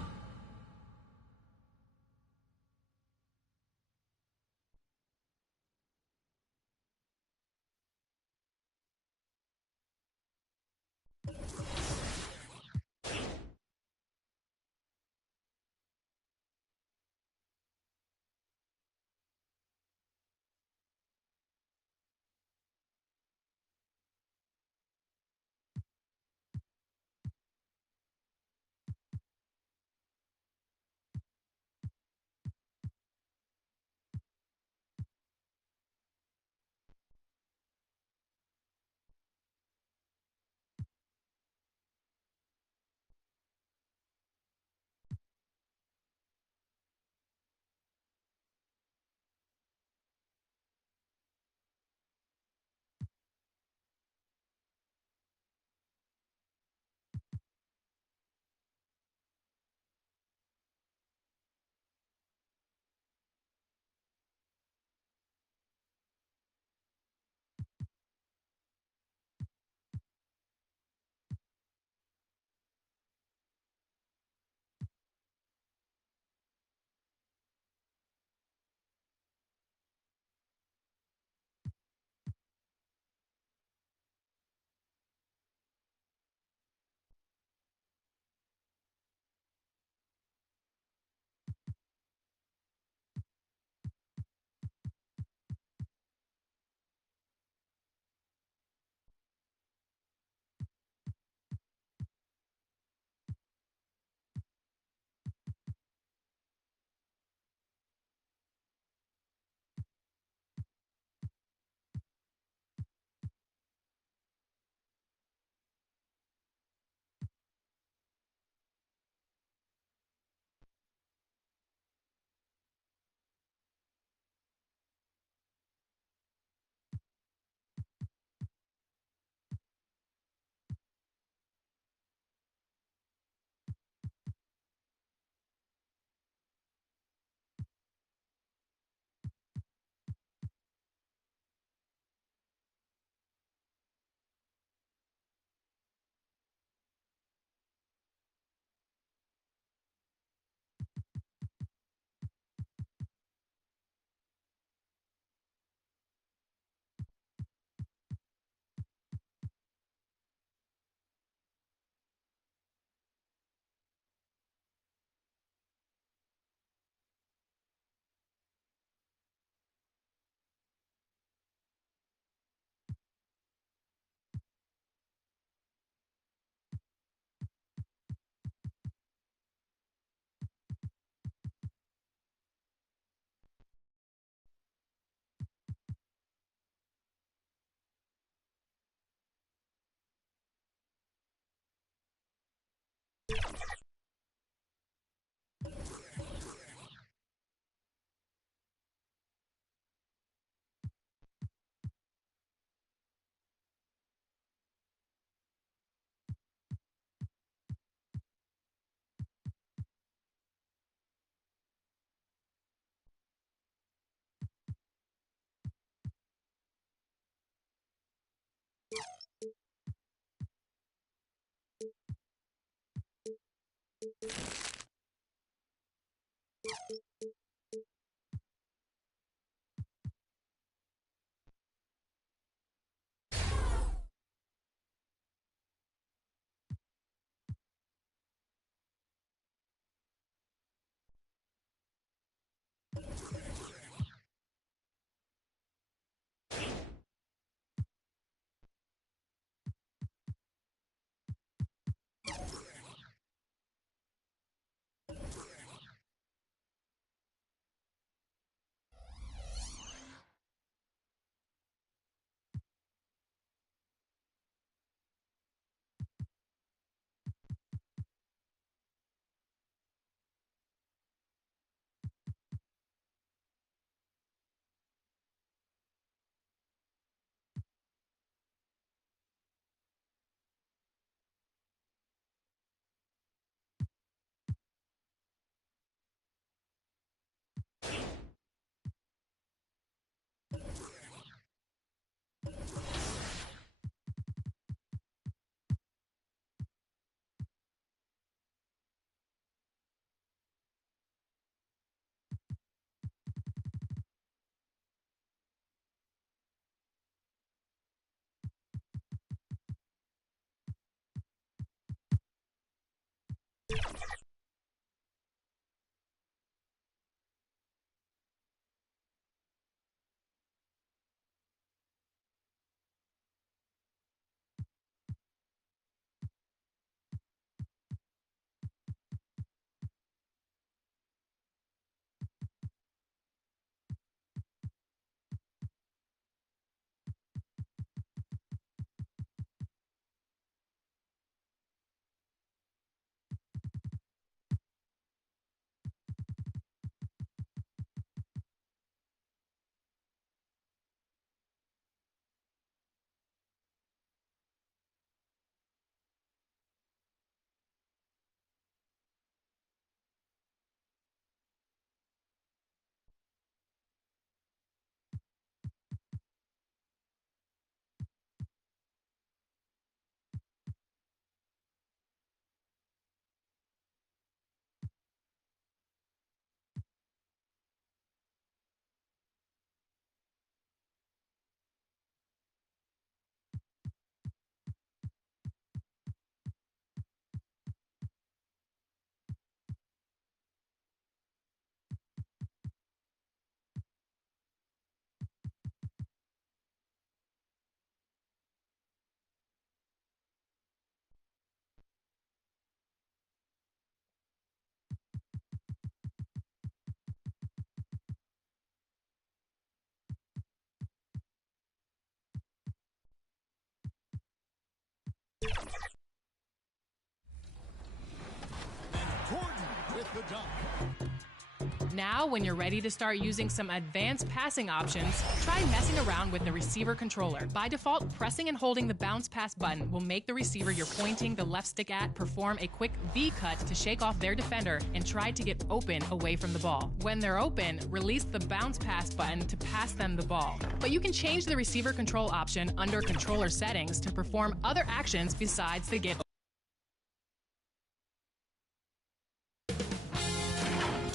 Now, when you're ready to start using some advanced passing options, try messing around with the receiver controller. By default, pressing and holding the bounce pass button will make the receiver you're pointing the left stick at perform a quick V-cut to shake off their defender and try to get open away from the ball. When they're open, release the bounce pass button to pass them the ball. But you can change the receiver control option under controller settings to perform other actions besides the get.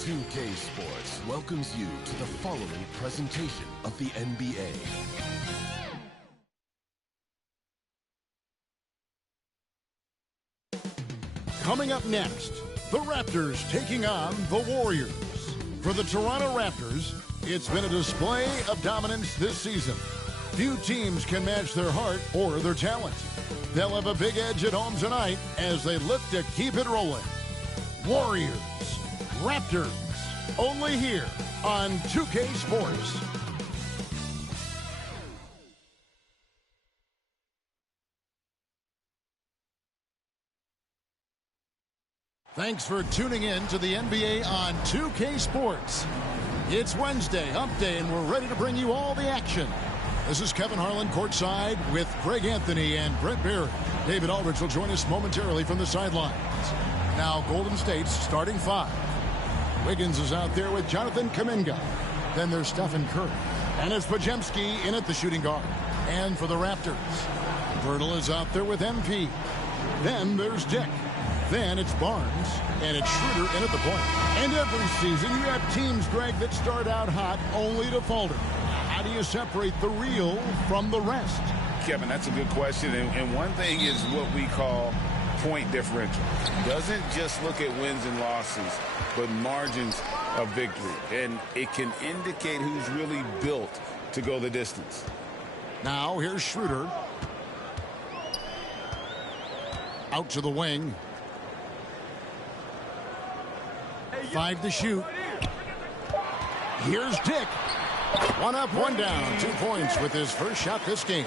2K Sports welcomes you to the following presentation of the NBA. Coming up next, the Raptors taking on the Warriors. For the Toronto Raptors, it's been a display of dominance this season. Few teams can match their heart or their talent. They'll have a big edge at home tonight as they look to keep it rolling. Warriors, Raptors, only here on 2K Sports. Thanks for tuning in to the NBA on 2K Sports. It's Wednesday, Hump Day, and we're ready to bring you all the action. This is Kevin Harlan courtside with Greg Anthony and Brent Barry. David Aldridge will join us momentarily from the sidelines. Now Golden State's starting five. Wiggins is out there with Jonathan Kuminga. Then there's Stephen Curry. And it's Podziemski in at the shooting guard. And for the Raptors, Virgil is out there with MP. Then there's Dick. Then it's Barnes. And it's Schroeder in at the point. And every season you have teams, Greg, that start out hot only to falter. How do you separate the real from the rest? Kevin, that's a good question. And one thing is what we call point differential. Doesn't just look at wins and losses, but margins of victory. And it can indicate who's really built to go the distance. Now here's Schroeder. Out to the wing. 5 to shoot. Here's Dick. One up, one down. 2 points with his first shot this game.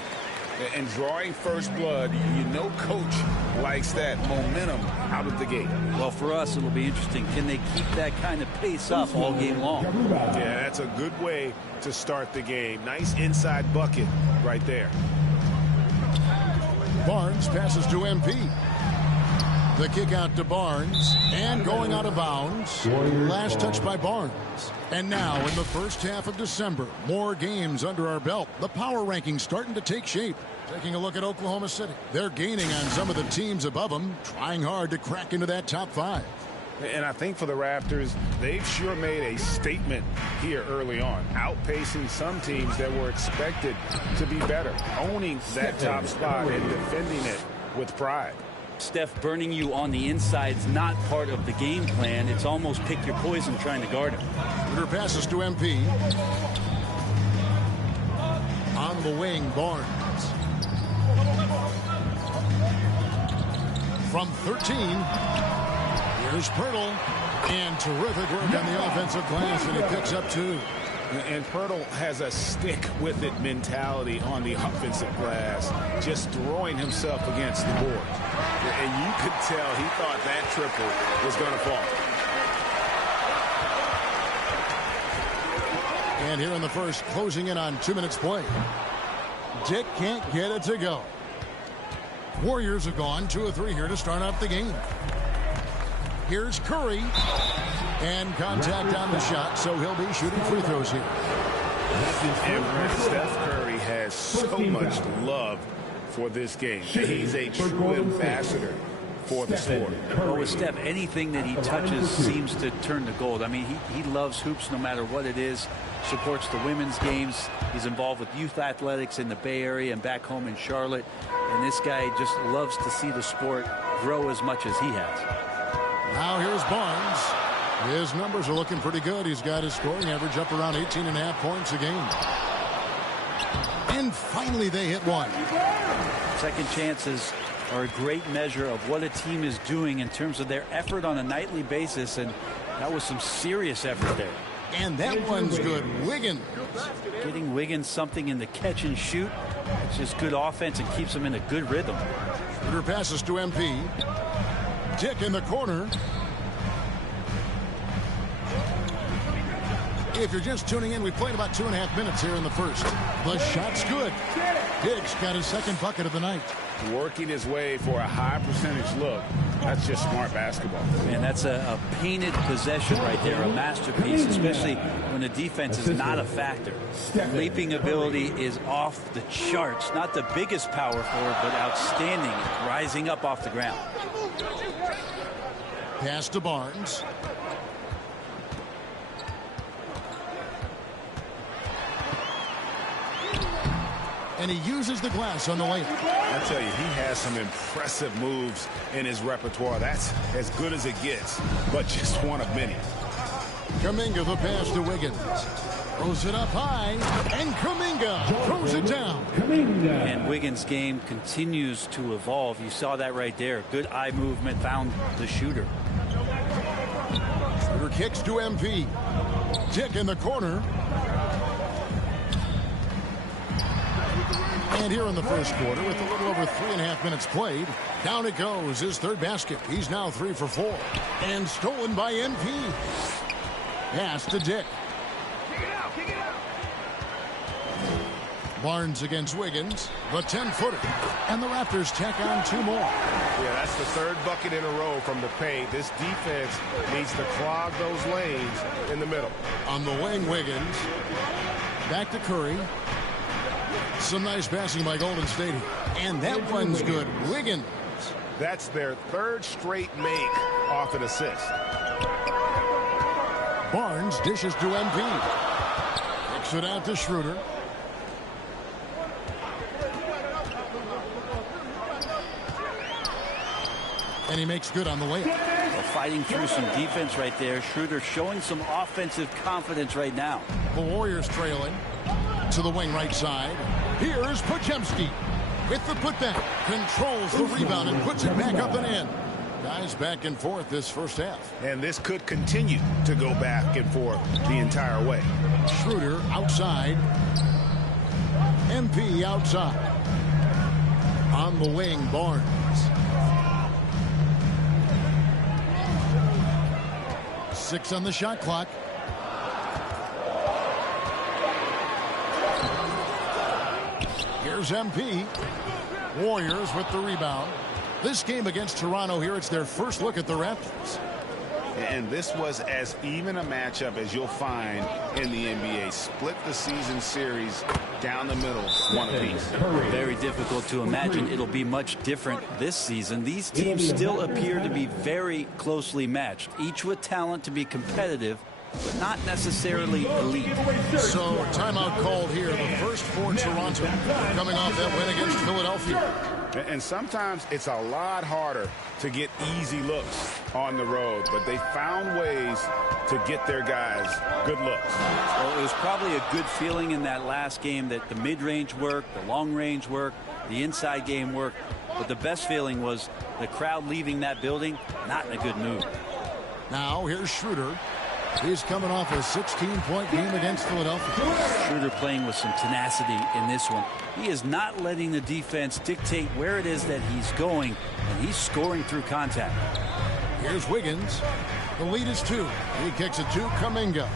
And drawing first blood, you know coach likes that momentum out of the gate. Well, for us, it'll be interesting. Can they keep that kind of pace up all game long? Yeah, that's a good way to start the game. Nice inside bucket right there. Barnes passes to MP. The kick out to Barnes, and going out of bounds. Last touch by Barnes. And now in the first half of December, more games under our belt. The power rankings starting to take shape. Taking a look at Oklahoma City. They're gaining on some of the teams above them, trying hard to crack into that top 5. And I think for the Raptors, they've sure made a statement here early on, outpacing some teams that were expected to be better, owning that top spot and defending it with pride. Steph, burning you on the inside is not part of the game plan. It's almost pick your poison trying to guard him. Shooter passes to MP. On the wing, Barnes. From 13, here's Pirtle. And terrific work on the offensive glass, and he picks up 2. And Pirtle has a stick-with-it mentality on the offensive glass, just throwing himself against the board. And you could tell he thought that triple was going to fall. And here in the first, closing in on 2 minutes play. Dick can't get it to go. Warriors have gone 2 of 3 here to start out the game. Here's Curry. And contact on the shot, so he'll be shooting free throws here. And Steph Curry has so much love for this game. He's a true ambassador for the sport. Well, with Steph, anything that he touches seems to turn to gold. I mean, he loves hoops no matter what it is. Supports the women's games. He's involved with youth athletics in the Bay Area and back home in Charlotte. And this guy just loves to see the sport grow as much as he has. Now here's Barnes. His numbers are looking pretty good. He's got his scoring average up around 18.5 points a game. And finally they hit one. Second chances are a great measure of what a team is doing in terms of their effort on a nightly basis, and that was some serious effort there. And that one's good. Wiggins. Getting Wiggins something in the catch and shoot. It's just good offense and keeps him in a good rhythm. Shooter passes to MP. Dick in the corner. If you're just tuning in, we played about 2.5 minutes here in the first. The shot's good. Dick's got his second bucket of the night. Working his way for a high percentage look. That's just smart basketball. Man, that's a painted possession right there, a masterpiece, especially when the defense is not a factor. Leaping ability is off the charts. Not the biggest power forward, but outstanding, rising up off the ground. Pass to Barnes. And he uses the glass on the layup. I tell you, he has some impressive moves in his repertoire. That's as good as it gets, but just one of many. Kuminga the pass to Wiggins. Throws it up high, and Kuminga throws it down. And Wiggins' game continues to evolve. You saw that right there. Good eye movement, found the shooter. Shooter kicks to MP. Dick in the corner. And here in the first quarter, with a little over 3.5 minutes played, down it goes. His third basket. He's now 3 for 4. And stolen by MP. Pass to Dick. Barnes against Wiggins. The 10-footer. And the Raptors tack on 2 more. Yeah, that's the third bucket in a row from the paint. This defense needs to clog those lanes in the middle. On the wing, Wiggins. Back to Curry. Some nice passing by Golden State. And that one's good. Wiggins. That's their third straight make off an assist. Barnes dishes to MP. Kicks it out to Schroeder. And he makes good on the layup. Well, fighting through some defense right there. Schroeder showing some offensive confidence right now. The Warriors trailing to the wing right side. Here's Podziemski with the putback. Controls the rebound and puts it back up and in. Guys back and forth this first half. And this could continue to go back and forth the entire way. Schroeder outside. MP outside. On the wing, Barnes. Six on the shot clock. Here's MP. Warriors with the rebound. This game against Toronto here, it's their first look at the Raptors. And this was as even a matchup as you'll find in the NBA. Split the season series down the middle, one apiece. Very difficult to imagine it'll be much different this season. These teams still appear to be very closely matched, each with talent to be competitive, but not necessarily elite. So timeout called here, the first for Toronto, coming off that win against Philadelphia. And sometimes it's a lot harder to get easy looks on the road, but they found ways to get their guys good looks. Well, it was probably a good feeling in that last game that the mid-range worked, the long-range worked, the inside game worked, but the best feeling was the crowd leaving that building not in a good mood. Now here's Schroeder. He's coming off a 16-point game against Philadelphia. Schroeder playing with some tenacity in this one. He is not letting the defense dictate where it is that he's going, and he's scoring through contact. Here's Wiggins. The lead is 2. He kicks it to Kuminga.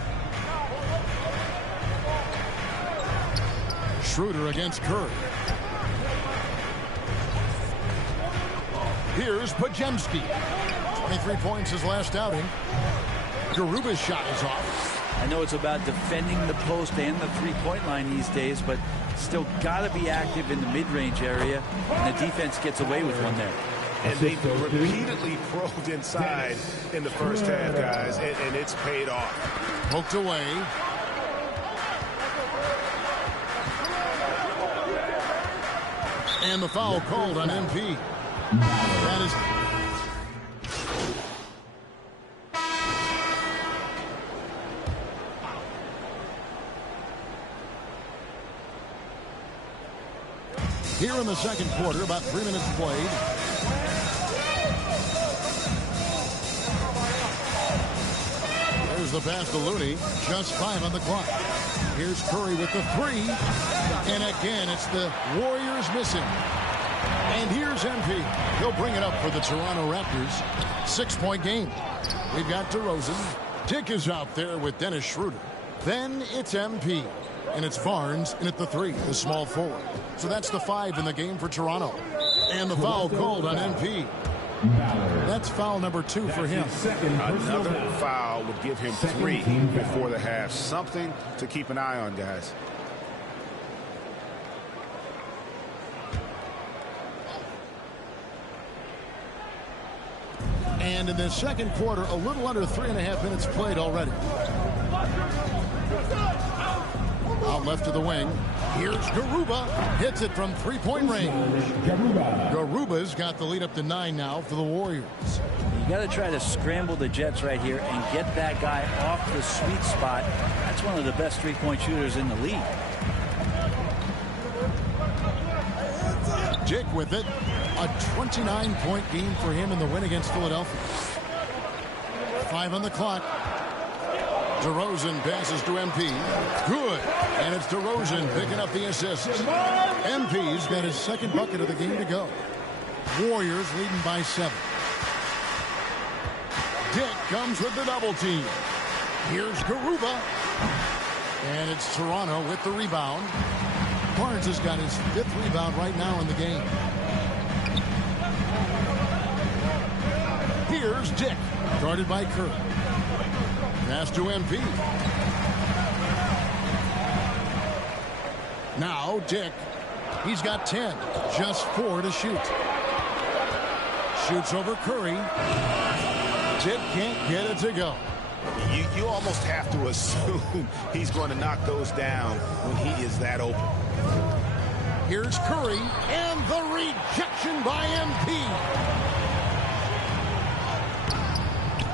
Schroeder against Curry. Here's Podziemski. 23 points his last outing. Garuba's shot is off. I know it's about defending the post and the three-point line these days, but still got to be active in the mid-range area, and the defense gets away with one there. And they've repeatedly probed inside in the first half, guys, and it's paid off. Poked away. And the foul called on MP. That is... Here in the second quarter, about 3 minutes played. There's the pass to Looney. Just 5 on the clock. Here's Curry with the 3. And again, it's the Warriors missing. And here's MP. He'll bring it up for the Toronto Raptors. 6-point game. We've got DeRozan. Dick is out there with Dennis Schroeder. Then it's MP. And it's Barnes in at the 3, the small forward. So that's the 5 in the game for Toronto. And the foul called on MP. That's foul number 2 for him. Another foul would give him 3 before the half. Something to keep an eye on, guys. And in the second quarter, a little under 3.5 minutes played already. Out left to the wing. Here's Garuba. Hits it from 3-point range. Garuba's got the lead up to 9 now for the Warriors. You got to try to scramble the Jets right here and get that guy off the sweet spot. That's one of the best 3-point shooters in the league. Dick with it. A 29-point game for him in the win against Philadelphia. 5 on the clock. DeRozan passes to MP. Good. And it's DeRozan picking up the assist. MP's got his second bucket of the game to go. Warriors leading by 7. Dick comes with the double team. Here's Garuba. And it's Toronto with the rebound. Barnes has got his 5th rebound right now in the game. Here's Dick. Guarded by Curry. Pass to MP. Now Dick. He's got 10. Just 4 to shoot. Shoots over Curry. Dick can't get it to go. You almost have to assume he's going to knock those down when he is that open. Here's Curry. And the rejection by MP.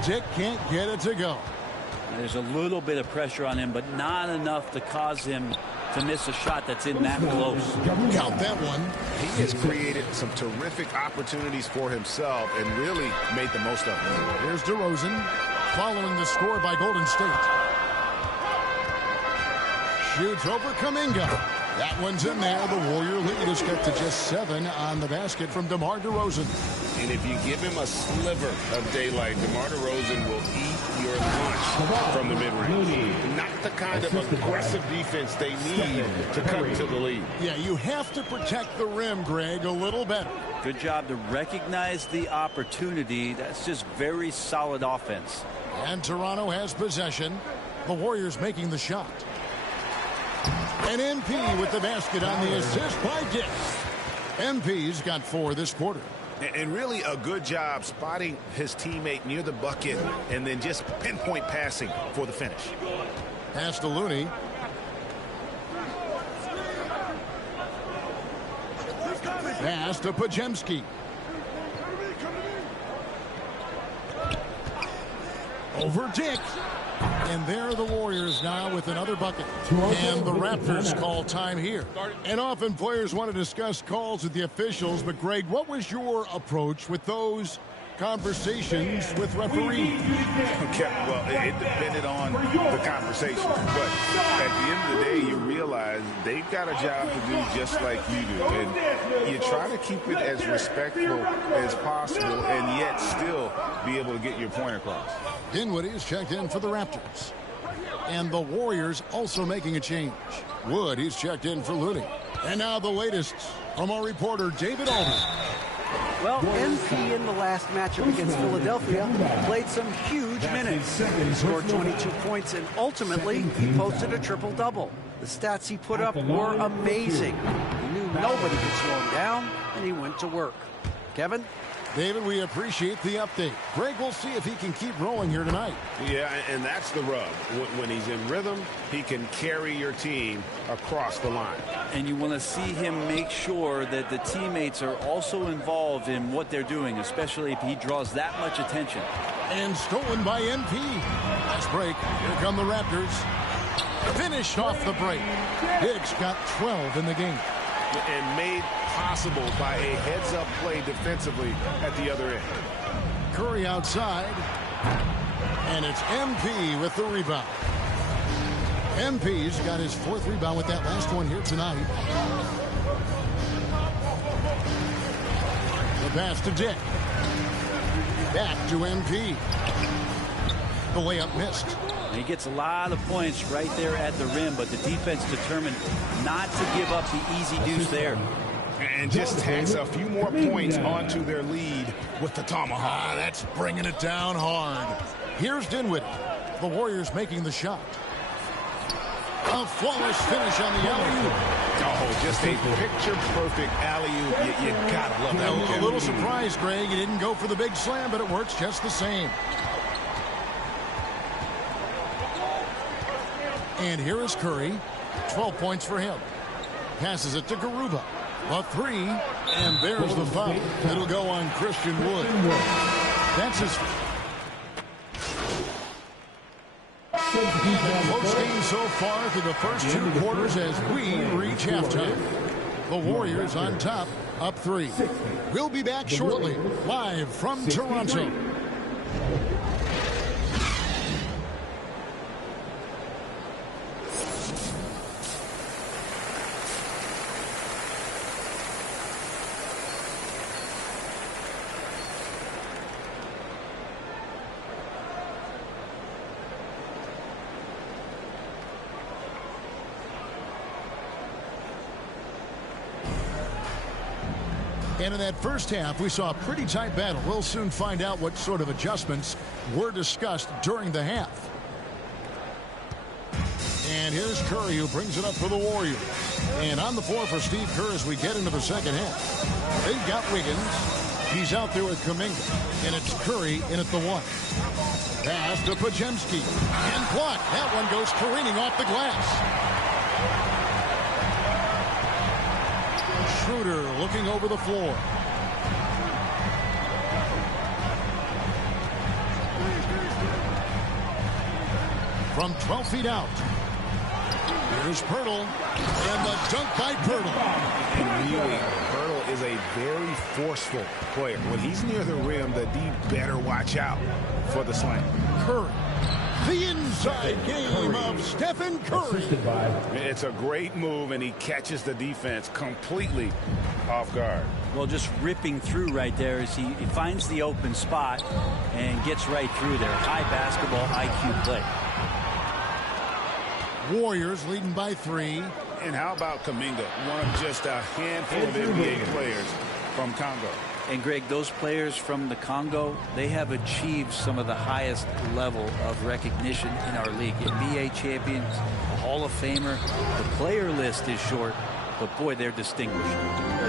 Dick can't get it to go. There's a little bit of pressure on him, but not enough to cause him to miss a shot that's in that close. Count that one. He has created some terrific opportunities for himself and really made the most of it. Here's DeRozan following the score by Golden State. Shoots over Kuminga. That one's in there. The Warrior lead is kept to just 7 on the basket from DeMar DeRozan. And if you give him a sliver of daylight, DeMar DeRozan will eat your lunch from the mid-range. Not the kind of aggressive defense they need to come to the lead. Yeah, you have to protect the rim, Greg, a little better. Good job to recognize the opportunity. That's just very solid offense. And Toronto has possession. The Warriors making the shot. And MP with the basket on the assist by Dick. MP's got 4 this quarter. And really a good job spotting his teammate near the bucket and then just pinpoint passing for the finish. Pass to Looney. Pass to Pajemski. Over Dick. And there are the Warriors now with another bucket. And the Raptors call time here. And often players want to discuss calls with the officials, but Greg, what was your approach with those conversations with referees? Okay, well, it depended on the conversation. But at the end of the day, you realize they've got a job to do just like you do. And you try to keep it as respectful as possible and yet still be able to get your point across. Dinwiddie is checked in for the Raptors. And the Warriors also making a change. Wood, he's checked in for Looney. And now the latest from our reporter, David Alden. Well, MP in the last matchup against Philadelphia played some huge minutes. He scored 22 points, and ultimately, he posted a triple-double. The stats he put up were amazing. He knew nobody could slow him down, and he went to work. Kevin? David, we appreciate the update. Greg, we'll see if he can keep rolling here tonight. Yeah, and that's the rub. When he's in rhythm, he can carry your team across the line. And you want to see him make sure that the teammates are also involved in what they're doing, especially if he draws that much attention. And stolen by MP. Last break. Here come the Raptors. Finished off the break. Hicks got 12 in the game. And made possible by a heads-up play defensively at the other end. Curry outside. And it's MP with the rebound. MP's got his 4th rebound with that last one here tonight. The pass to Dick. Back to MP. The layup missed. And he gets a lot of points right there at the rim, but the defense determined not to give up the easy deuce there. And just tacks a few more points onto their lead with the tomahawk. That's bringing it down hard. Here's Dinwiddie. The Warriors making the shot. A flawless finish on the alley-oop. Oh, just a picture-perfect alley-oop. You gotta love that. A little surprised, Greg. He didn't go for the big slam, but it works just the same. And here is Curry. 12 points for him. Passes it to Garuba. A 3, and there's the foul. It'll go on Christian Wood. That's his... Close game so far through the first 2 quarters as we reach halftime. The Warriors on top, up 3. We'll be back shortly, live from Toronto. And in that first half, we saw a pretty tight battle. We'll soon find out what sort of adjustments were discussed during the half. And here's Curry, who brings it up for the Warriors. And on the floor for Steve Kerr as we get into the second half. They've got Wiggins. He's out there with Kuminga. And it's Curry in at the 1. Pass to Pajemski. And blocked. That one goes careening off the glass. Schroeder looking over the floor. From 12 feet out. Here's Pirtle. And the dunk by Pirtle. And really, Pirtle is a very forceful player. When he's near the rim, the D better watch out for the slam. Curry. The inside game of Stephen Curry. It's a great move, and he catches the defense completely off guard. Well, just ripping through right there as he finds the open spot and gets right through there. High basketball IQ play. Warriors leading by 3. And how about Kuminga, one of just a handful of NBA players from Congo. And Greg, those players from the Congo, they have achieved some of the highest level of recognition in our league. NBA champions, Hall of Famer. The player list is short, but boy, they're distinguished.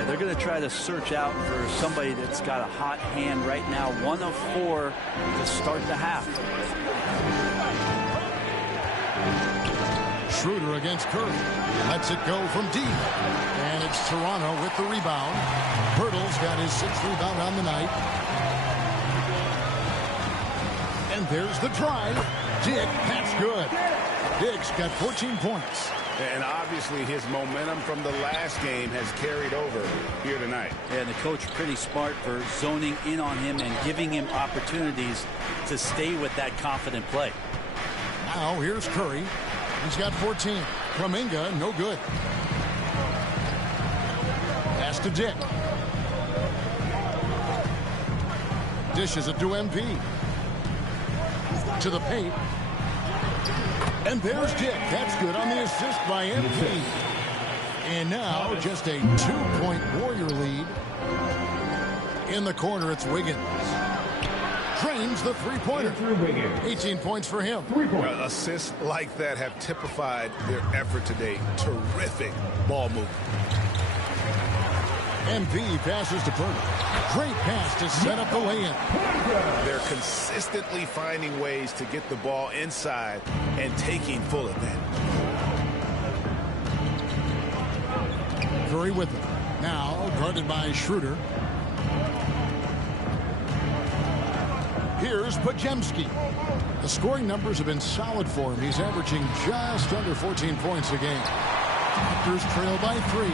they're going to try to search out for somebody that's got a hot hand right now. 1 of 4 to start the half. Schroeder against Curry. Lets it go from deep. And it's Toronto with the rebound. Pirtle's got his 6th rebound on the night. And there's the drive. Dick, that's good. Dick's got 14 points. And obviously his momentum from the last game has carried over here tonight. Yeah, and the coach pretty smart for zoning in on him and giving him opportunities to stay with that confident play. Now here's Curry. He's got 14. Kuminga, no good. Pass to Dick. Dishes it to MP. To the paint. And there's Dick. That's good on the assist by MP. And now just a 2-point Warrior lead. In the corner, it's Wiggins. Drains the three-pointer. 18 points for him. Assists like that have typified their effort today. Terrific ball movement. MP passes to Pirtle. Great pass to set up the lay-in. They're consistently finding ways to get the ball inside and taking full advantage. Curry with it. Now guarded by Schroeder. Here's Pajemski. The scoring numbers have been solid for him. He's averaging just under 14 points a game. Raptors trail by 3.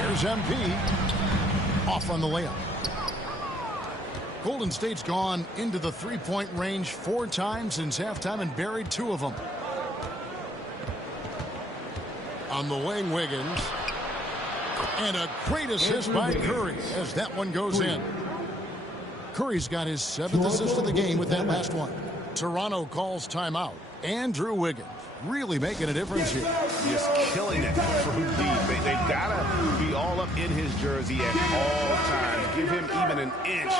Here's MP. Off on the layup. Golden State's gone into the three-point range 4 times since halftime and buried 2 of them. On the wing, Wiggins. And a great assist by Curry as that one goes in. Curry's got his 7th assist of the game with that last one. Toronto calls timeout. Andrew Wiggins really making a difference here. Just killing it from deep. They've got to be all up in his jersey at all times. Give him even an inch,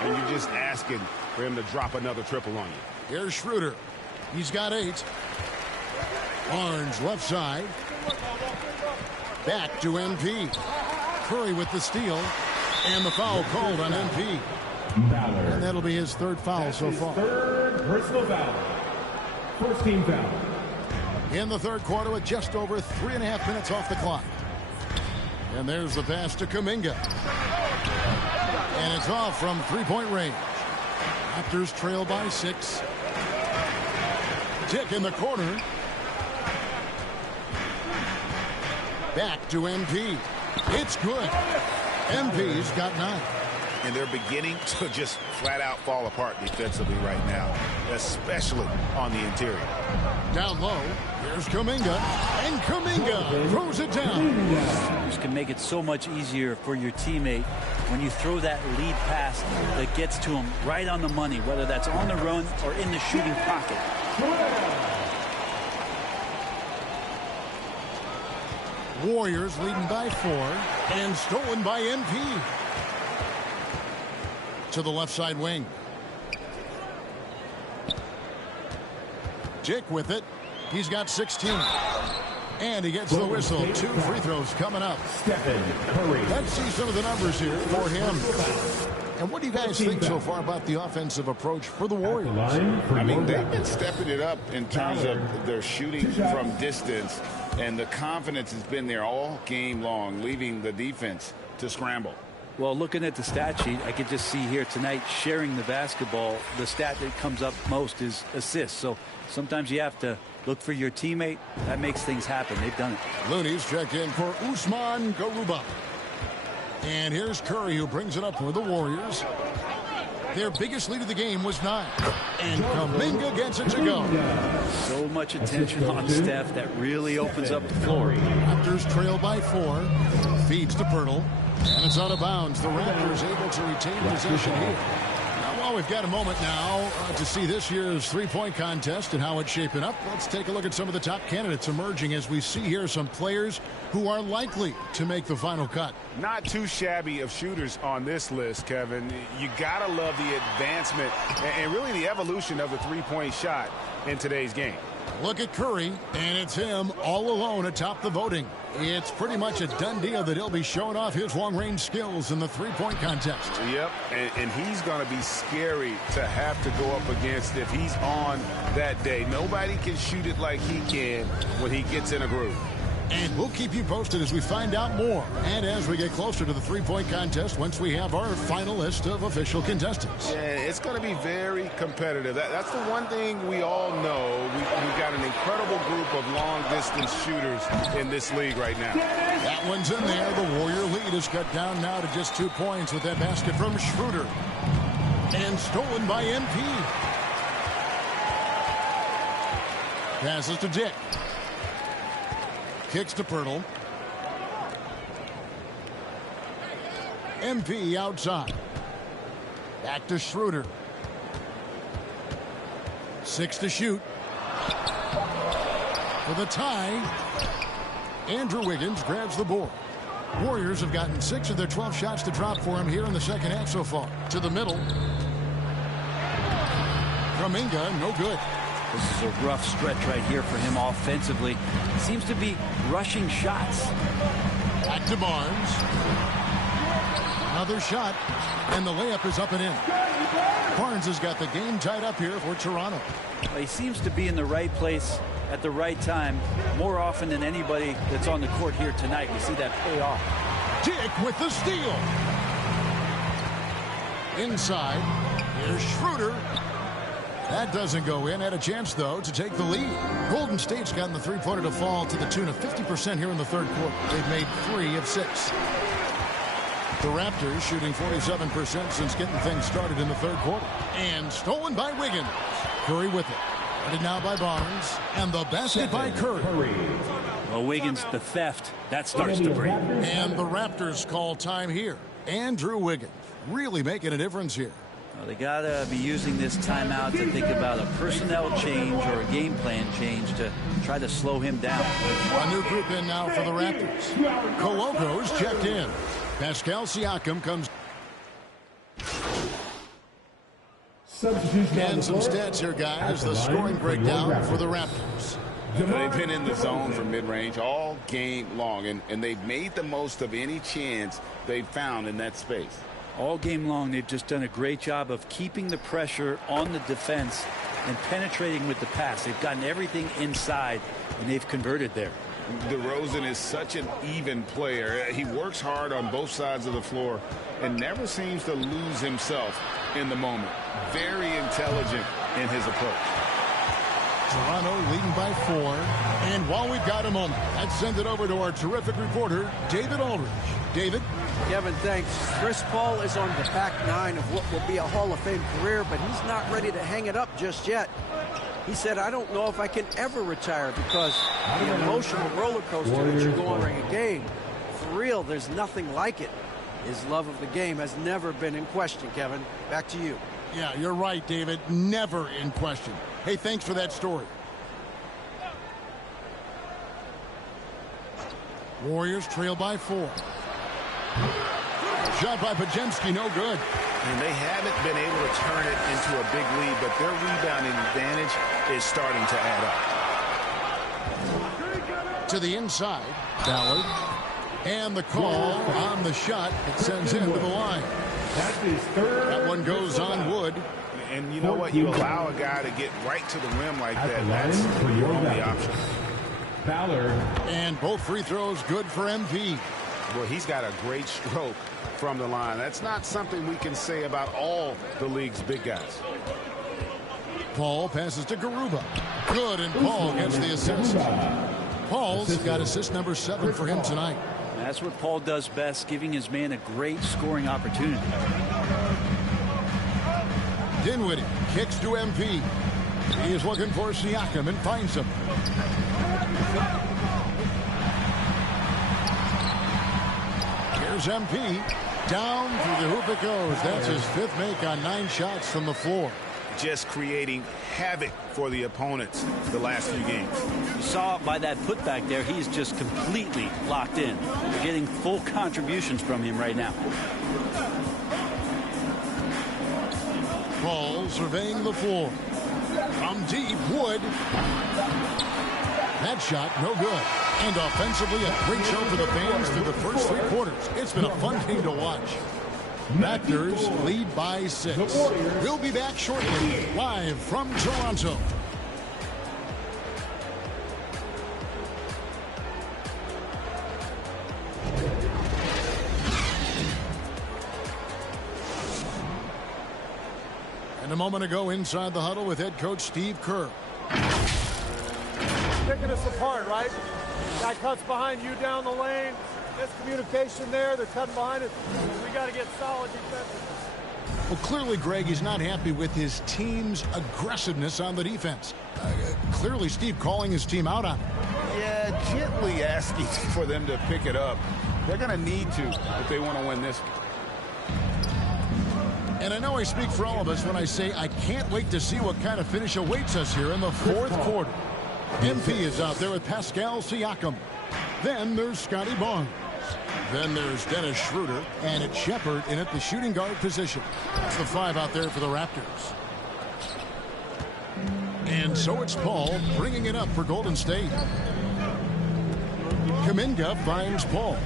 and you're just asking for him to drop another triple on you. Here's Schroeder. He's got 8. Barnes left side. Back to MP. Curry with the steal. And the foul called on MP. And that'll be his 3rd foul so far. 3rd personal foul. First team foul. In the 3rd quarter with just over 3.5 minutes off the clock. And there's the pass to Kuminga. And it's off from 3-point range. Raptors trail by 6. Dick in the corner. Back to MP. It's good. MP's got 9. And they're beginning to just flat out fall apart defensively right now, especially on the interior. Down low, here's Kuminga, and Kuminga throws it down. This can make it so much easier for your teammate when you throw that lead pass that gets to him right on the money, whether that's on the run or in the shooting pocket. Warriors leading by 4 and stolen by MP. To the left side wing. Dick with it. He's got 16. And he gets the whistle. 2 free throws coming up. Let's see some of the numbers here for him. And what do you guys think so far about the offensive approach for the Warriors? I mean, they've been stepping it up in terms of their shooting from distance. And the confidence has been there all game long, leaving the defense to scramble. Well, looking at the stat sheet, I could just see here tonight sharing the basketball. The stat that comes up most is assists. So sometimes you have to look for your teammate. That makes things happen. They've done it. Looney's checked in for Usman Garuba. And here's Curry, who brings it up for the Warriors. Their biggest lead of the game was 9. And Kuminga gets it to go. So much attention on Steph. That really opens up the floor. Raptors trail by 4. Feeds to Pirtle. And it's out of bounds. The Raptors able to retain possession here. Now, while we've got a moment now to see this year's three-point contest and how it's shaping up, let's take a look at some of the top candidates emerging as we see here some players who are likely to make the final cut. Not too shabby of shooters on this list, Kevin. You got to love the advancement and really the evolution of the three-point shot in today's game. Look at Curry, and it's him all alone atop the voting. It's pretty much a done deal that he'll be showing off his long-range skills in the three-point contest. Yep, and he's going to be scary to have to go up against if he's on that day. Nobody can shoot it like he can when he gets in a groove. And we'll keep you posted as we find out more and as we get closer to the three-point contest once we have our final list of official contestants. Yeah, it's going to be very competitive. That's the one thing we all know. We've got an incredible group of long-distance shooters in this league right now. That one's in there. The Warrior lead is cut down now to just 2 points with that basket from Schroeder. And stolen by MP. Passes to Dick. Kicks to Pirtle. MP outside. Back to Schroeder. 6 to shoot. For the tie, Andrew Wiggins grabs the board. Warriors have gotten 6 of their 12 shots to drop for him here in the second half so far. To the middle. Kuminga, no good. This is a rough stretch right here for him offensively. Seems to be rushing shots. Back to Barnes. Another shot, and the layup is up and in. Barnes has got the game tied up here for Toronto. Well, he seems to be in the right place at the right time more often than anybody that's on the court here tonight. We see that pay off. Dick with the steal. Inside, here's Schroeder. That doesn't go in. Had a chance, though, to take the lead. Golden State's gotten the three-pointer to fall to the tune of 50% here in the third quarter. They've made 3 of 6. The Raptors shooting 47% since getting things started in the third quarter. And stolen by Wiggins. Curry with it. Guarded now by Barnes. And the basket by Curry. Well, Wiggins, the theft, that starts to break. And the Raptors call time here. Andrew Wiggins really making a difference here. Well, they got to be using this timeout to think about a personnel change or a game plan change to try to slow him down. A new group in now for the Raptors. Koloko's checked in. Pascal Siakam comes. And some stats here, guys. The scoring breakdown for the Raptors. They've been in the zone for mid-range all game long, and they've made the most of any chance they've found in that space. All game long, they've just done a great job of keeping the pressure on the defense and penetrating with the pass. They've gotten everything inside, and they've converted there. DeRozan is such an even player. He works hard on both sides of the floor and never seems to lose himself in the moment. Very intelligent in his approach. Toronto leading by 4. And while we've got a moment, let's send it over to our terrific reporter, David Aldridge. David? Kevin, thanks. Chris Paul is on the back 9 of what will be a Hall of Fame career, but he's not ready to hang it up just yet. He said, I don't know if I can ever retire because the emotional roller coaster that you go on during a game, for real, there's nothing like it. His love of the game has never been in question, Kevin. Back to you. Yeah, you're right, David. Never in question. Hey, thanks for that story. Warriors trail by 4. Shot by Podziemski, no good. And they haven't been able to turn it into a big lead, but their rebounding advantage is starting to add up. To the inside, Ballard. And the call on the shot that sends him to the line. That one goes on wood. And you know what? You allow a guy to get right to the rim like that. That's the only option. Ballard. And both free throws good for MP. Well, he's got a great stroke from the line. That's not something we can say about all the league's big guys. Paul passes to Garuba. Good, and Paul gets the assist. Paul's got assist number 7 for him tonight. That's what Paul does best, giving his man a great scoring opportunity. Dinwiddie kicks to MP. He is looking for Siakam and finds him. Here's MP. Down through the hoop it goes. That's his 5th make on 9 shots from the floor. Just creating havoc for the opponents the last few games. You saw by that putback there, he's just completely locked in. We're getting full contributions from him right now. Paul surveying the floor. From deep, Wood. That shot, no good. And offensively, a great show for the fans through the first 3 quarters. It's been a fun game to watch. Raptors lead by 6. We'll be back shortly, live from Toronto. And a moment ago inside the huddle with head coach Steve Kerr. Picking us apart, right? Guy cuts behind you down the lane. Miscommunication there. They're cutting behind us. We got to get solid defensively. Well, clearly, Greg, he's not happy with his team's aggressiveness on the defense. Clearly, Steve calling his team out on it. Yeah, gently asking for them to pick it up. They're going to need to if they want to win this one. And I know I speak for all of us when I say I can't wait to see what kind of finish awaits us here in the 4th quarter. MP is out there with Pascal Siakam. Then there's Scotty Barnes. Then there's Dennis Schroeder, and it's Shepard in at the shooting guard position. That's the 5 out there for the Raptors. And so it's Paul bringing it up for Golden State. Kuminga finds Paul.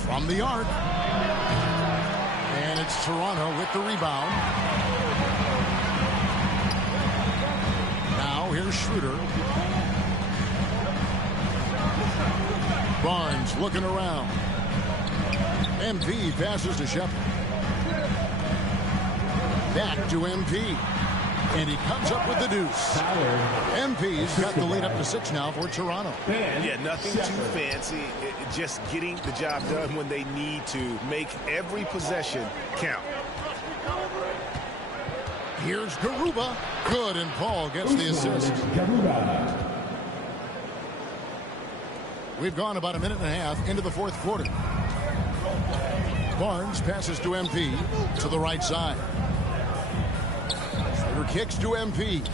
From the arc. And it's Toronto with the rebound. Here's Schroeder. Barnes looking around. MP passes to Shepard. Back to MP. And he comes up with the deuce. MP's got the lead up to 6 now for Toronto. Yeah, nothing too fancy. Just getting the job done when they need to. Make every possession count. Here's Garuba. Good, and Paul gets the assist. We've gone about a minute and a half into the 4th quarter. Barnes passes to MP to the right side. Schroeder kicks to MP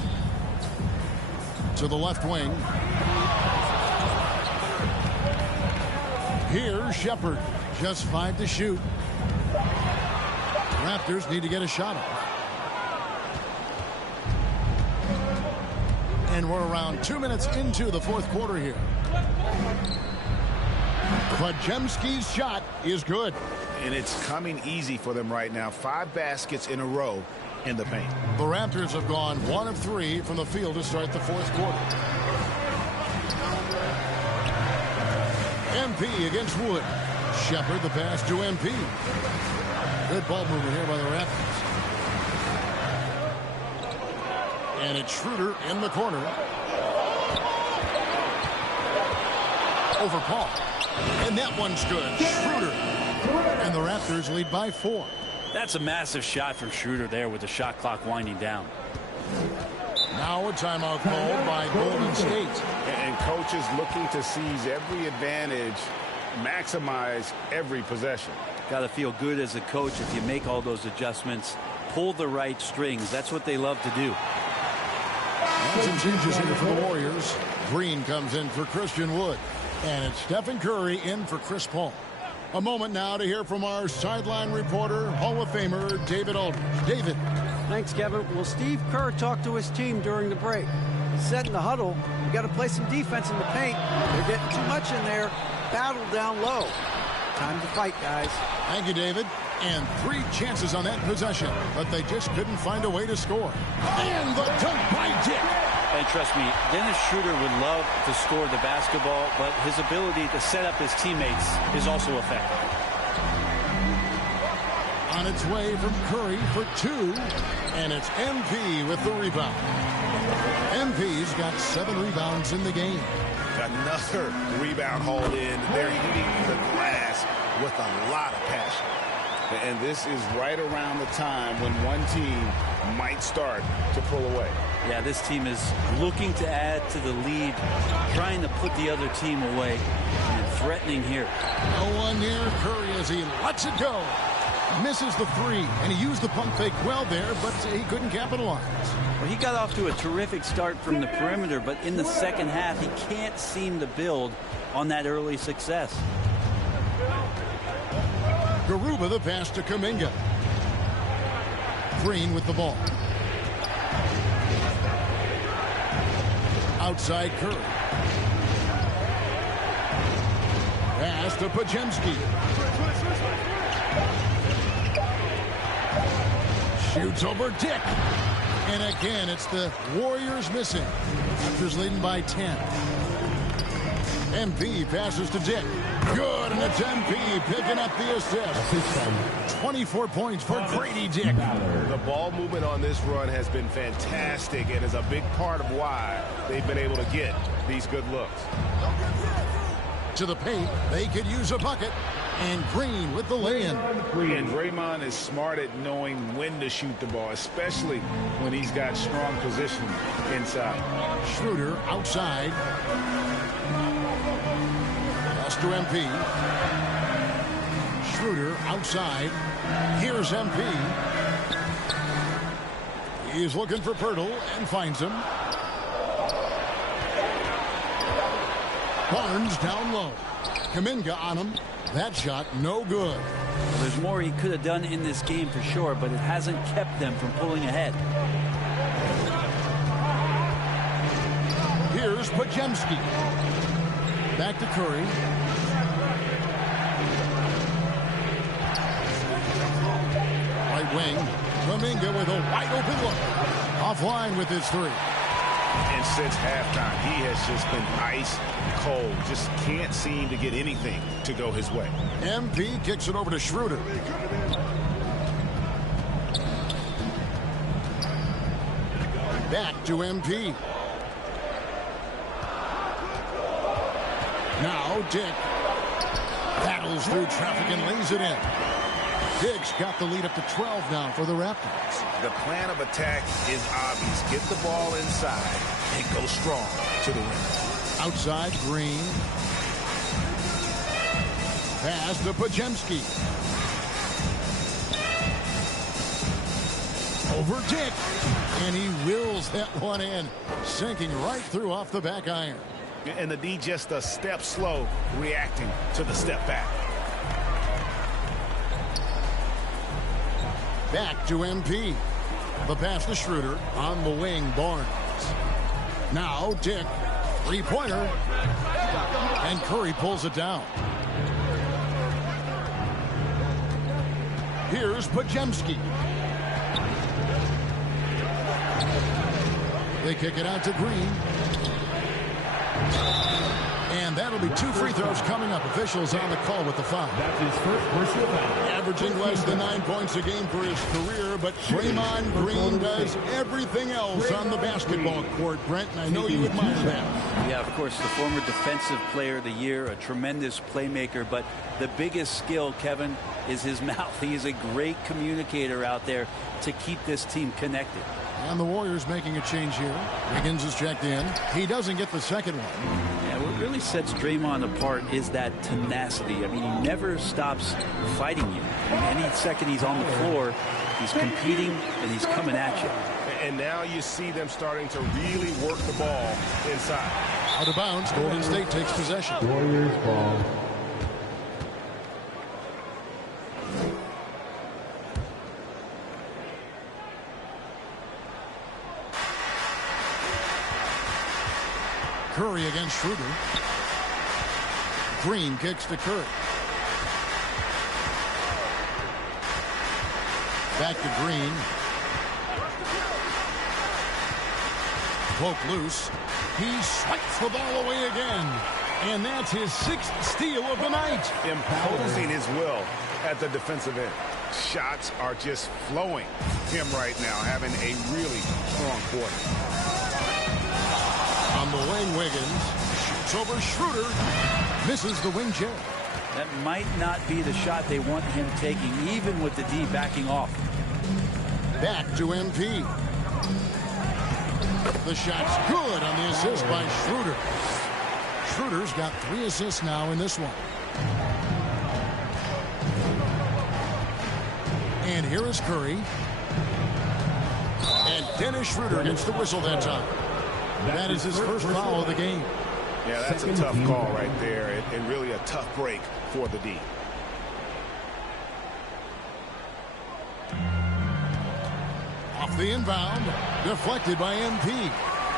to the left wing. Here's Shepard. Just 5 to shoot. Raptors need to get a shot off. And we're around 2 minutes into the 4th quarter here. Podziemski's shot is good. And it's coming easy for them right now. 5 baskets in a row in the paint. The Raptors have gone 1 of 3 from the field to start the 4th quarter. MP against Wood. Shepard the pass to MP. Good ball movement here by the Raptors. And it's Schroeder in the corner. Over Paul. And that one's good. Schroeder. And the Raptors lead by 4. That's a massive shot from Schroeder there with the shot clock winding down. Now a timeout called by Golden State. And coaches looking to seize every advantage, maximize every possession. Got to feel good as a coach if you make all those adjustments. Pull the right strings. That's what they love to do. And some changes here for the Warriors. Green comes in for Christian Wood. And it's Stephen Curry in for Chris Paul. A moment now to hear from our sideline reporter, Hall of Famer David Aldridge. David. Thanks, Kevin. Well, Steve Kerr talked to his team during the break. He said in the huddle, we got to play some defense in the paint. They're getting too much in there. Battle down low. Time to fight, guys. Thank you, David. And 3 chances on that possession, but they just couldn't find a way to score. And the dunk by Dick. And trust me, Dennis Schroeder would love to score the basketball, but his ability to set up his teammates is also effective. On its way from Curry for 2, and it's MP with the rebound. MP's got 7 rebounds in the game. Another rebound hauled in. They're hitting the glass with a lot of passion. And this is right around the time when one team might start to pull away. Yeah, this team is looking to add to the lead, trying to put the other team away, and threatening here. No one near Curry as he lets it go. Misses the 3, and he used the pump fake well there, but he couldn't capitalize. Well, he got off to a terrific start from the perimeter, but in the second half, he can't seem to build on that early success. Garuba the pass to Kuminga. Green with the ball. Outside Curry. Pass to Podziemski. Shoots over Dick. And again, it's the Warriors missing. Raptors leading by 10. MP passes to Dick. Good, and it's MP picking up the assist. 24 points for Grady Dick. The ball movement on this run has been fantastic and is a big part of why they've been able to get these good looks. To the paint, they could use a bucket. And Green with the lay-in. And Draymond is smart at knowing when to shoot the ball, especially when he's got strong position inside. Schroeder outside. Pass to MP. Schroeder outside. Here's MP. He's looking for Pirtle and finds him. Barnes down low. Kuminga on him. That shot no good. Well, there's more he could have done in this game for sure, but it hasn't kept them from pulling ahead. Here's Podziemski. Back to Curry. Right wing. Kuminga with a wide open look. Offline with his three. And since halftime, he has just been ice cold. Just can't seem to get anything to go his way. MP kicks it over to Schroeder. Back to MP. Now Dick battles through traffic and lays it in. Dick's got the lead up to 12 now for the Raptors. The plan of attack is obvious. Get the ball inside and go strong to the rim. Outside, Green. Pass to Podziemski. Over Dick. And he wills that one in. Sinking right through off the back iron. And the D just a step slow, reacting to the step back. Back to MP. The pass to Schroeder. On the wing, Barnes. Now Dick. Three-pointer. And Curry pulls it down. Here's Podziemski. They kick it out to Green. And that'll be 2 free throws coming up. Officials on the call with the foul. That's his first personal foul. Averaging less than 9 points a game for his career, but Draymond Green does everything else on the basketball court, Brent, and I know you admire that. Yeah, of course, the former defensive player of the year, a tremendous playmaker, but the biggest skill, Kevin, is his mouth. He is a great communicator out there to keep this team connected. And the Warriors making a change here. Higgins is checked in. He doesn't get the second one. Yeah, what really sets Draymond apart is that tenacity. I mean, he never stops fighting you. I mean, any second he's on the floor, he's competing and he's coming at you. And now you see them starting to really work the ball inside. Out of bounds, Golden State takes possession. Warriors ball. Curry against Schroeder. Green kicks to Curry. Back to Green. Poke loose. He swipes the ball away again. And that's his 6th steal of the night. Imposing his will at the defensive end. Shots are just flowing him right now, having a really strong quarter. On the wing, Wiggins shoots over Schroeder. Misses the wing jab. That might not be the shot they want him taking, even with the D backing off. Back to MP. The shot's good on the assist by Schroeder. Schroeder's got 3 assists now in this one. And here is Curry. And Dennis Schroeder gets the whistle that time. That is his first foul of the game. Yeah, that's a tough call right there, and really a tough break for the D. The inbound deflected by MP.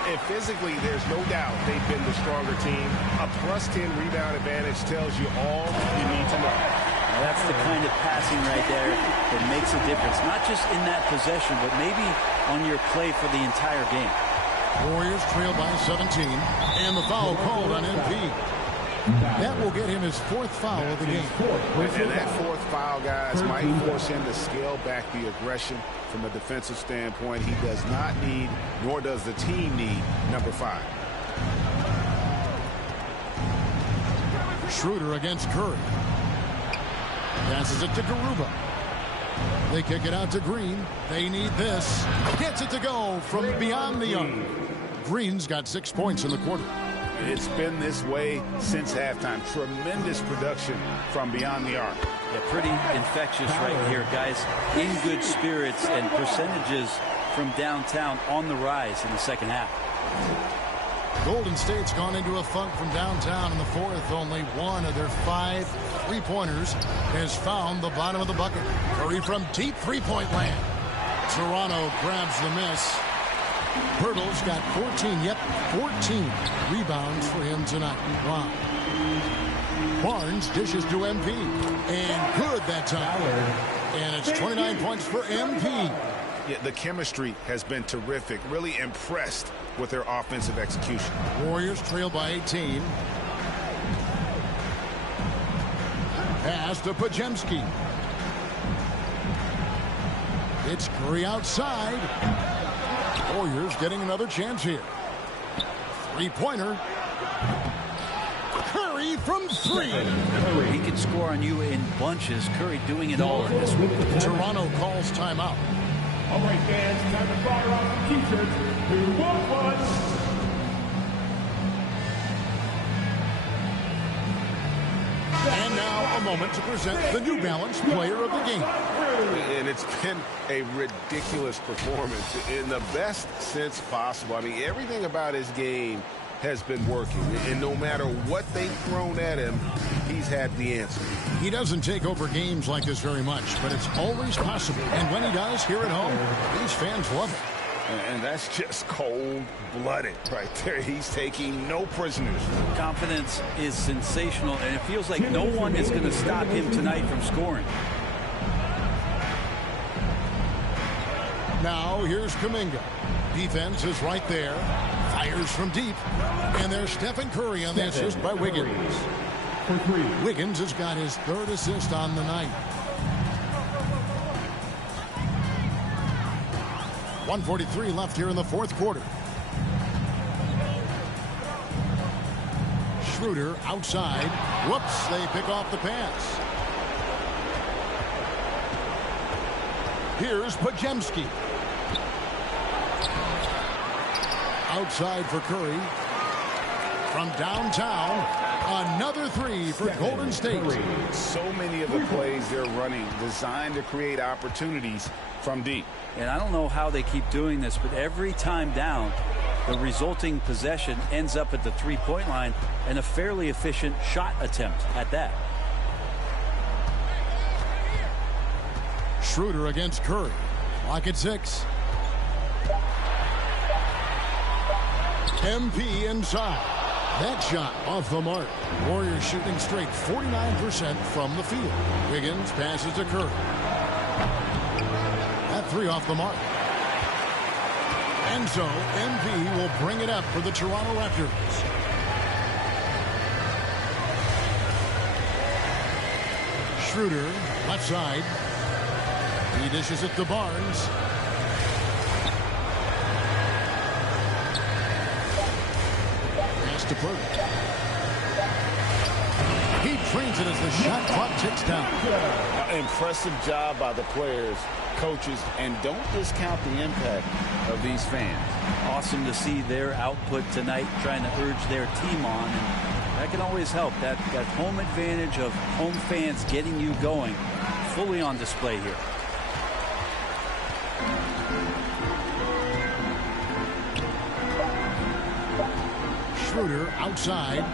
And physically, there's no doubt they've been the stronger team. A +10 rebound advantage tells you all you need to know. Now that's the kind of passing right there that makes a difference. Not just in that possession, but maybe on your play for the entire game. Warriors trail by 17, and the foul called on MP. That will get him his 4th foul of the game. And that 4th foul, guys, might force him to scale back the aggression from a defensive standpoint. He does not need, nor does the team need, number 5. Schroeder against Curry. Passes it to Garuba. They kick it out to Green. They need this. Gets it to go from beyond the arc. Green's got 6 points in the quarter. It's been this way since halftime. Tremendous production from beyond the arc. Yeah, pretty infectious right here, guys. In good spirits and percentages from downtown on the rise in the second half. Golden State's gone into a funk from downtown in the 4th. Only one of their 5 3-pointers has found the bottom of the bucket. Curry from deep 3-point land. Toronto grabs the miss. Pirtle's got 14, 14 rebounds for him tonight. Wow. Barnes dishes to MP. And good that time. And it's 29 points for MP. Yeah, the chemistry has been terrific. Really impressed with their offensive execution. Warriors trail by 18. Pass to Pajemski. It's Curry outside. Warriors getting another chance here. 3-pointer. Curry from 3. He can score on you in bunches. Curry doing it all in this one. Toronto calls timeout. All right, fans, time to fire off the T-shirts. Who won one? And now a moment to present the New Balance Player of the Game. And it's been a ridiculous performance in the best sense possible. I mean, everything about his game has been working. And no matter what they've thrown at him, he's had the answer. He doesn't take over games like this very much, but it's always possible. And when he does, here at home, these fans love it. And that's just cold-blooded right there. He's taking no prisoners. Confidence is sensational, and it feels like no one is going to stop him tonight from scoring. Now here's Kuminga. Defense is right there. Fires from deep. And there's Stephen Curry on the assist by Wiggins. Wiggins has got his 3rd assist on the night. 1:43 left here in the 4th quarter. Schroeder outside. Whoops, they pick off the pass. Here's Pajemski. Outside for Curry. From downtown, another 3 for Golden State. So many of the plays they're running designed to create opportunities from deep. And I don't know how they keep doing this, but every time down, the resulting possession ends up at the 3-point line, and a fairly efficient shot attempt at that. Schroeder against Curry. Clock at 6. MP inside. That shot off the mark. Warriors shooting straight 49% from the field. Wiggins passes to Curry. That 3 off the mark. And so MP will bring it up for the Toronto Raptors. Schroeder, left side. He dishes it to Barnes. Pass to Purdy. He trains it as the shot clock ticks down. Impressive job by the players, coaches, and don't discount the impact of these fans. Awesome to see their output tonight, trying to urge their team on, and that can always help. That home advantage of home fans getting you going, fully on display here. Schroeder outside.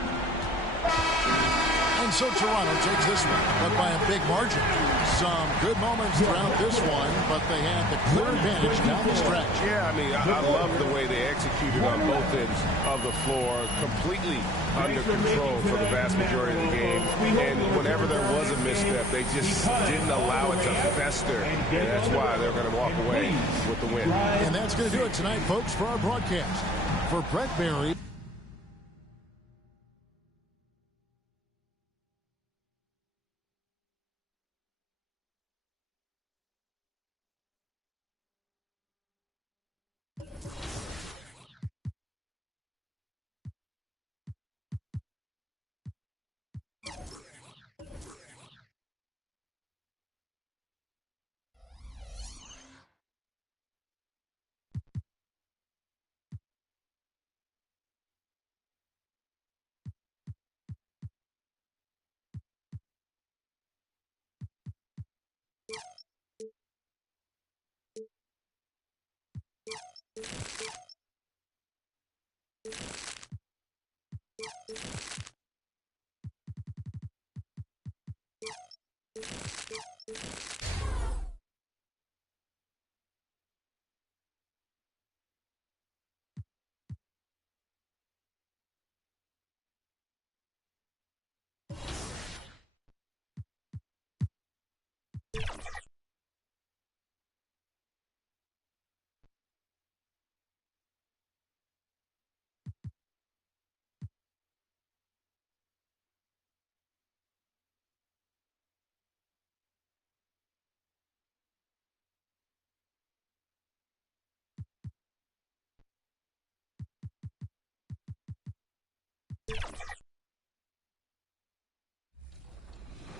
And so Toronto takes this one, but by a big margin. Some good moments throughout this one, but they had the clear advantage down the stretch. Yeah, I mean, I love the way they executed on both ends of the floor, completely under control for the vast majority of the game. And whenever there was a misstep, they just didn't allow it to fester. And that's why they're going to walk away with the win. And that's going to do it tonight, folks, for our broadcast. For Brett Berry.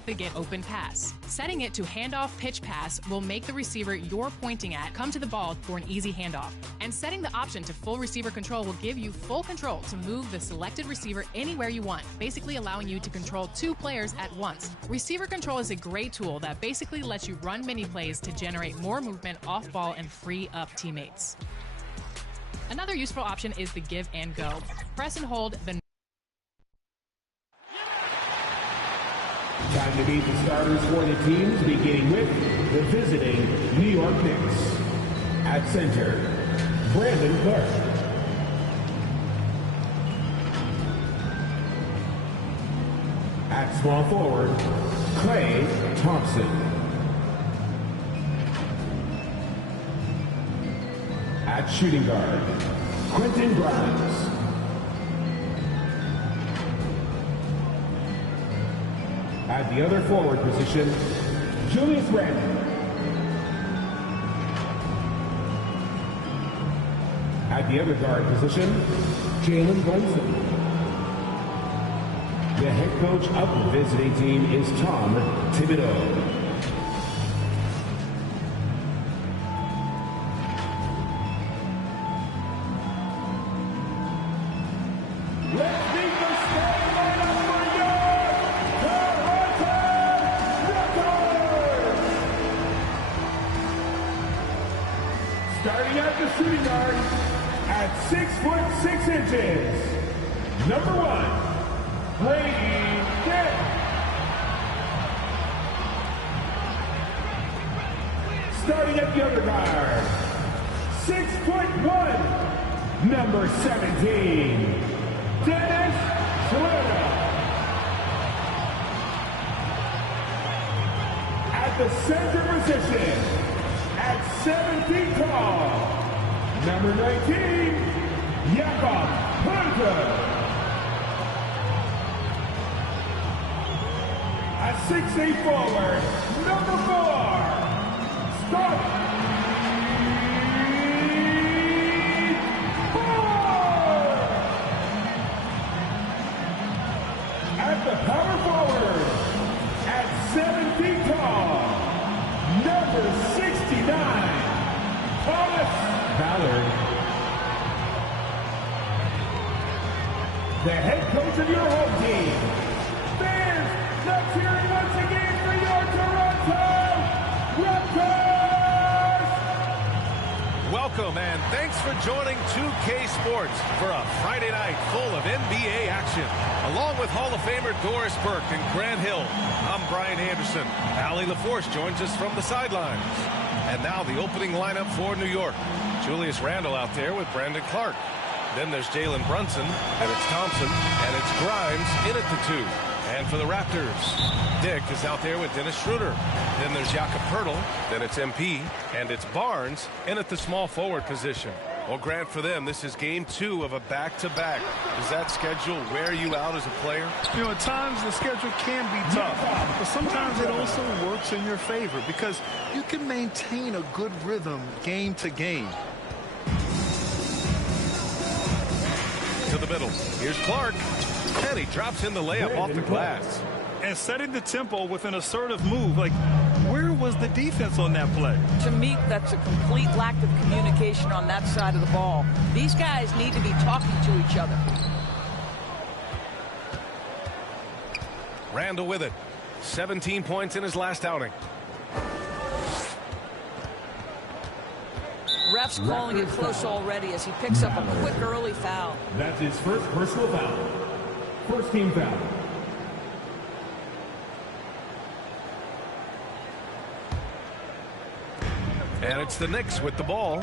The get open pass. Setting it to handoff pitch pass will make the receiver you're pointing at come to the ball for an easy handoff. And setting the option to full receiver control will give you full control to move the selected receiver anywhere you want, basically allowing you to control 2 players at once. Receiver control is a great tool that basically lets you run mini plays to generate more movement off ball and free up teammates. Another useful option is the give and go. Press and hold the Time to meet the starters for the teams, beginning with the visiting New York Knicks. At center, Brandon Clark. At small forward, Klay Thompson. At shooting guard, Quentin Grimes. At the other forward position, Julius Randle. At the other guard position, Jalen Brunson. The head coach of the visiting team is Tom Thibodeau. Starting at the shooting guard at 6'6". Number 1, Brady Dick. Starting at the other guard, 6'1", number 17, Dennis Schroeder. At the center position, at 7 feet tall, number 19, Jakob Hunter. At 6'8" forward, number 4, Scott Moore. At the power forward, at 7 feet tall, number 69, Thomas Ballard. The head coach of your home team. Fans, let's hear it once again for your Toronto Raptors! welcome, and thanks for joining 2K Sports for a Friday night full of NBA action. Along with Hall of Famer Doris Burke and Grant Hill, I'm Brian Anderson. Allie LaForce joins us from the sidelines. And now the opening lineup for New York. Julius Randle out there with Brandon Clark. Then there's Jalen Brunson, and it's Thompson, and it's Grimes in at the 2. And for the Raptors, Dick is out there with Dennis Schroeder. Then there's Jakob Poeltl. Then it's MP. And it's Barnes in at the small forward position. Well, Grant, for them, this is game 2 of a back-to-back. Does that schedule wear you out as a player? You know, at times the schedule can be tough, but sometimes it also works in your favor because you can maintain a good rhythm game to game. To the middle. Here's Clark. And he drops in the layup off the glass. And setting the tempo with an assertive move. Like, where was the defense on that play? To me, that's a complete lack of communication on that side of the ball. These guys need to be talking to each other. Randle with it. 17 points in his last outing. Ref's calling it close already as he picks up a quick early foul. That's his first personal foul. First team foul. And it's the Knicks with the ball.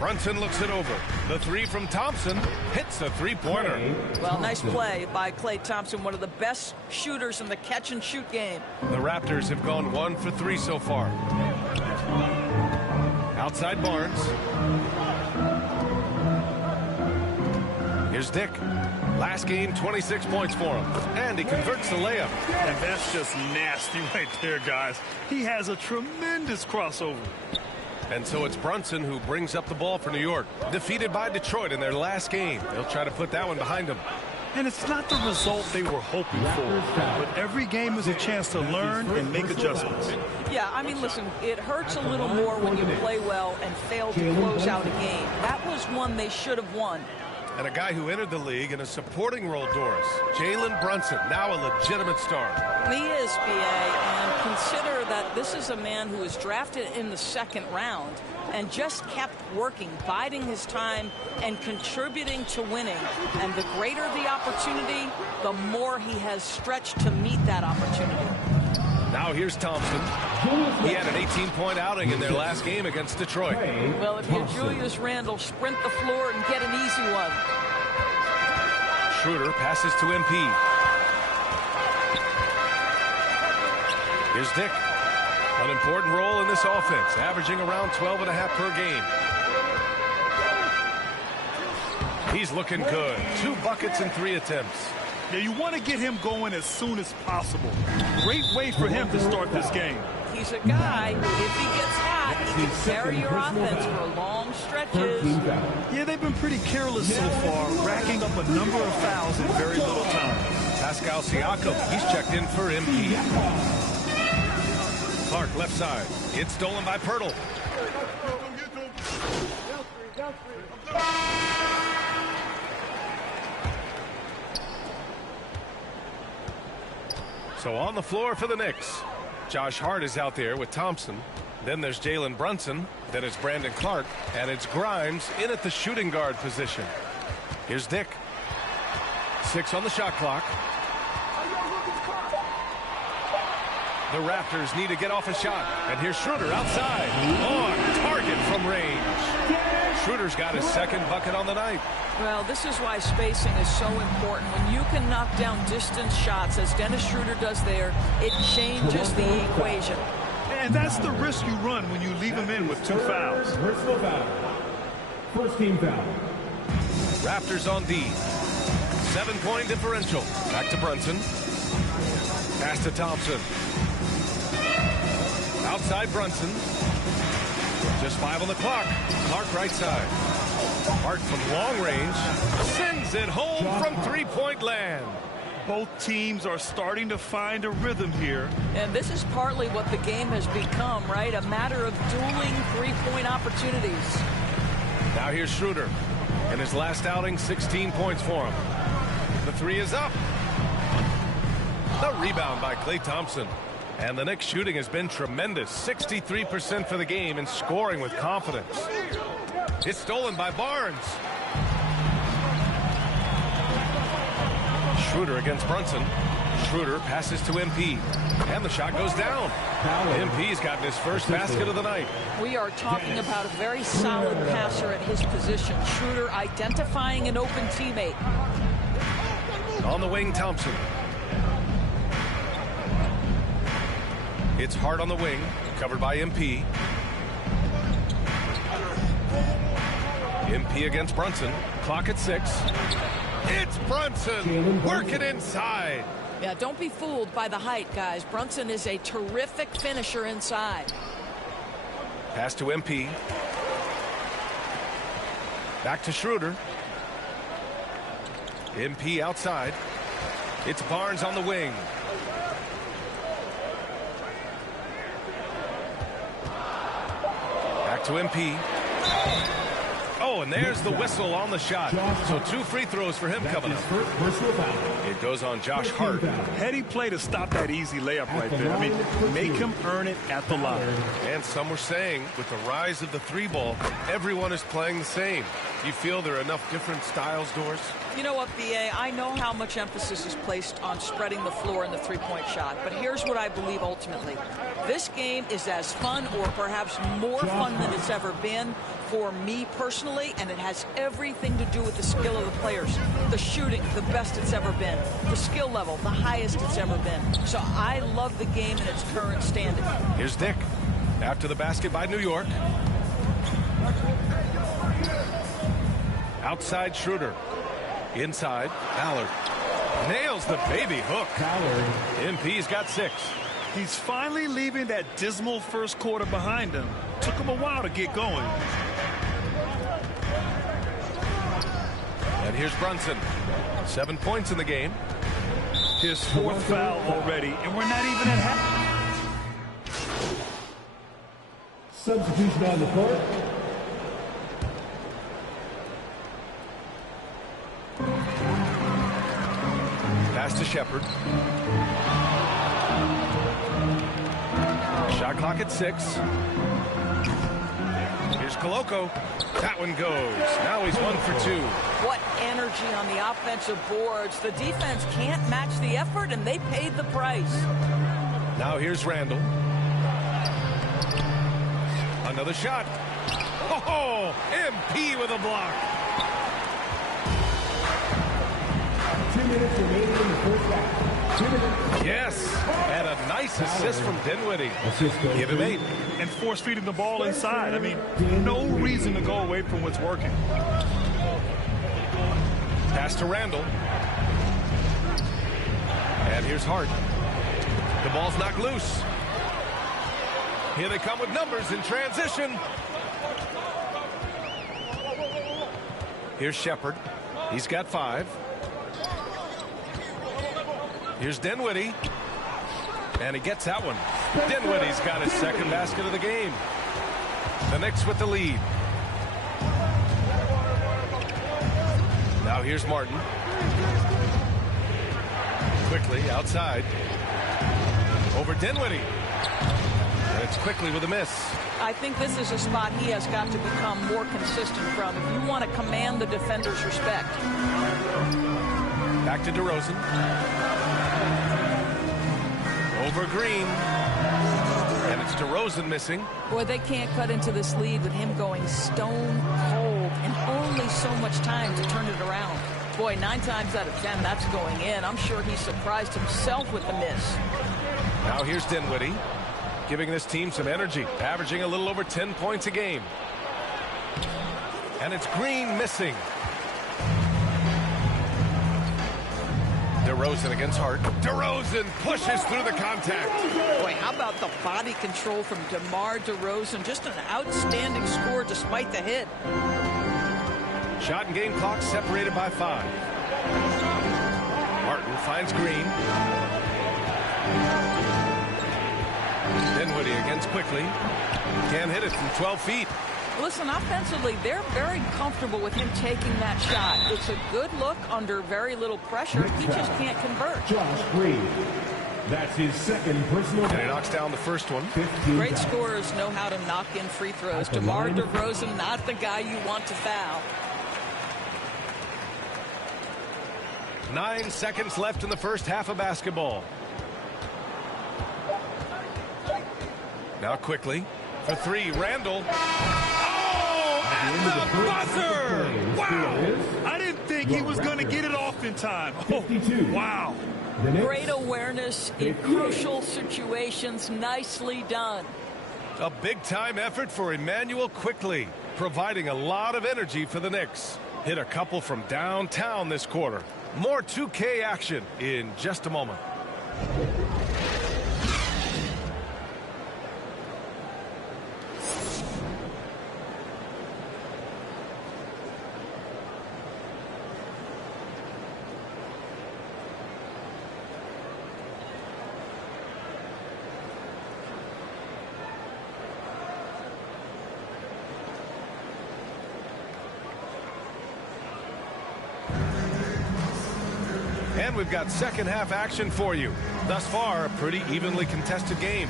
Brunson looks it over. The 3 from Thompson hits a three-pointer. Well, nice play by Klay Thompson, one of the best shooters in the catch-and-shoot game. The Raptors have gone 1 for 3 so far. Outside Barnes. Here's Dick. Last game, 26 points for him. And he converts the layup. And that's just nasty right there, guys. He has a tremendous crossover. And so it's Brunson who brings up the ball for New York. Defeated by Detroit in their last game. They'll try to put that one behind them. And it's not the result they were hoping for. But every game is a chance to learn and make adjustments. Yeah, I mean, listen, it hurts a little more when you play well and fail to close out a game. That was one they should have won. And a guy who entered the league in a supporting role, Doris. Jalen Brunson, now a legitimate star. He is, B.A., and consider that this is a man who was drafted in the 2nd round and just kept working, biding his time, and contributing to winning. And the greater the opportunity, the more he has stretched to meet that opportunity. Now here's Thompson. He had an 18-point outing in their last game against Detroit. Well, if you're Julius Randle, sprint the floor and get an easy one. Schroeder passes to MP. Here's Dick. An important role in this offense, averaging around 12.5 per game. He's looking good. 2 buckets and 3 attempts. Yeah, you want to get him going as soon as possible. Great way for him to start this game. He's a guy who, if he gets hot, he can carry your offense for long stretches. Yeah, they've been pretty careless so far, racking up a number of fouls in very little time. Pascal Siakam, he's checked in for MP. Clark, left side. It's stolen by Poeltl. So on the floor for the Knicks. Josh Hart is out there with Thompson. Then there's Jalen Brunson. Then it's Brandon Clark. And it's Grimes in at the shooting guard position. Here's Dick. 6 on the shot clock. The Raptors need to get off a shot. And here's Schroeder outside. On target from range. Schroeder's got his 2nd bucket on the night. Well, this is why spacing is so important. When you can knock down distance shots, as Dennis Schroeder does there, it changes the equation. And that's the risk you run when you leave him in with 2 fouls. Personal foul. First team foul. Raptors on D. 7-point differential. Back to Brunson. Pass to Thompson. Outside Brunson. Just 5 on the clock. Clark right side. Hart from long range sends it home from 3-point land. Both teams are starting to find a rhythm here. And this is partly what the game has become, right? A matter of dueling 3-point opportunities. Now here's Schroeder. In his last outing, 16 points for him. The 3 is up. The rebound by Klay Thompson. And the Knicks shooting has been tremendous. 63% for the game and scoring with confidence. It's stolen by Barnes. Schroeder against Brunson. Schroeder passes to MP. And the shot goes down. MP's gotten his first basket of the night. We are talking about a very solid passer at his position. Schroeder identifying an open teammate. On the wing, Thompson. It's Hart on the wing, covered by MP. MP against Brunson. Clock at 6. It's Brunson working inside. Yeah, don't be fooled by the height, guys. Brunson is a terrific finisher inside. Pass to MP. Back to Schroeder. MP outside. It's Barnes on the wing. Back to MP. Oh, and there's the whistle on the shot. So 2 free throws for him coming up. It goes on Josh Hart. Heady play to stop that easy layup right there. I mean, make him earn it at the line. And some were saying with the rise of the 3-ball, everyone is playing the same. Do you feel there are enough different styles, Doris? You know what, BA? I know how much emphasis is placed on spreading the floor in the three-point shot, but here's what I believe ultimately. This game is as fun or perhaps more fun than it's ever been for me personally, and it has everything to do with the skill of the players. The shooting, the best it's ever been. The skill level, the highest it's ever been. So I love the game in its current standing. Here's Dick. After the basket by New York. Outside Schroeder. Inside, Ballard. Nails the baby hook. MP's got 6. He's finally leaving that dismal first quarter behind him. Took him a while to get going. And here's Brunson. 7 points in the game. His 4th foul already, and we're not even at half. Substitution on the court. Pass to Shepard. Shot clock at 6. Here's Koloko. That one goes. Now he's 1 for 2. What energy on the offensive boards. The defense can't match the effort, and they paid the price. Now here's Randall. Another shot. Oh, MP with a block. 2 minutes remaining in the first half. 2 minutes. Yes, and a nice assist from Dinwiddie. Give him 8. And force feeding the ball inside. I mean, no reason to go away from what's working. Pass to Randall. And here's Hart. The ball's knocked loose. Here they come with numbers in transition. Here's Shepard. He's got 5. Here's Dinwiddie. And he gets that one. Dinwiddie's got his 2nd basket of the game. The Knicks with the lead. Now here's Martin. Quickly outside. Over Dinwiddie. And it's Quickly with a miss. I think this is a spot he has got to become more consistent from if you want to command the defender's respect. Back to DeRozan. Over Green. And it's DeRozan missing. Boy, they can't cut into this lead with him going stone cold and only so much time to turn it around. Boy, 9 times out of 10, that's going in. I'm sure he surprised himself with the miss. Now here's Dinwiddie, giving this team some energy, averaging a little over 10 points a game. And it's Green missing. DeRozan against Hart. DeRozan pushes through the contact. Boy, how about the body control from DeMar DeRozan? Just an outstanding score despite the hit. Shot and game clock separated by 5. Martin finds Green. Dinwiddie against Quickly. Can't hit it from 12 feet. Listen, offensively, they're very comfortable with him taking that shot. It's a good look under very little pressure. He just can't convert. Josh Green. That's his second personal. And he knocks down the first one. Great scorers know how to knock in free throws. DeMar DeRozan, not the guy you want to foul. 9 seconds left in the first half of basketball. Now quickly for three, Randall. Oh, at the buzzer! Wow! I didn't think he was going to get it off in time. Oh, wow. Great awareness in crucial situations. Nicely done. A big-time effort for Emmanuel Quickley, providing a lot of energy for the Knicks. Hit a couple from downtown this quarter. More 2K action in just a moment. And we've got second half action for you. Thus far, a pretty evenly contested game.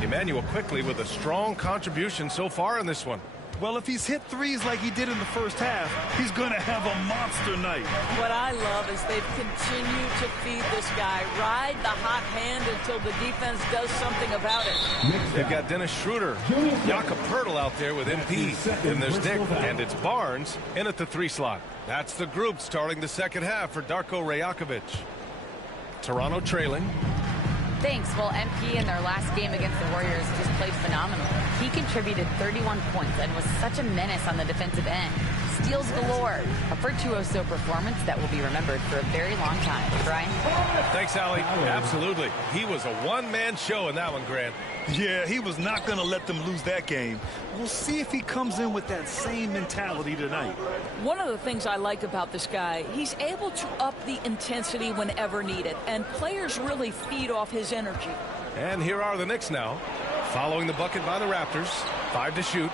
Emmanuel Quickley with a strong contribution so far in this one. Well, if he's hit threes like he did in the first half, he's going to have a monster night. What I love is they've continued to feed this guy. Ride the hot hand until the defense does something about it. They've got Dennis Schroeder, Jakob Poeltl out there with MP. Then there's Dick, and it's Barnes in at the 3 slot. That's the group starting the second half for Darko Rajakovic. Toronto trailing. Thanks. Well, MP in their last game against the Warriors just played phenomenal. He contributed 31 points and was such a menace on the defensive end. Steals galore. A virtuoso performance that will be remembered for a very long time. Brian? Thanks, Allie. Absolutely. He was a one-man show in that one, Grant. Yeah, he was not going to let them lose that game. We'll see if he comes in with that same mentality tonight. One of the things I like about this guy, he's able to up the intensity whenever needed, and players really feed off his energy. And here are the Knicks now, following the bucket by the Raptors. 5 to shoot.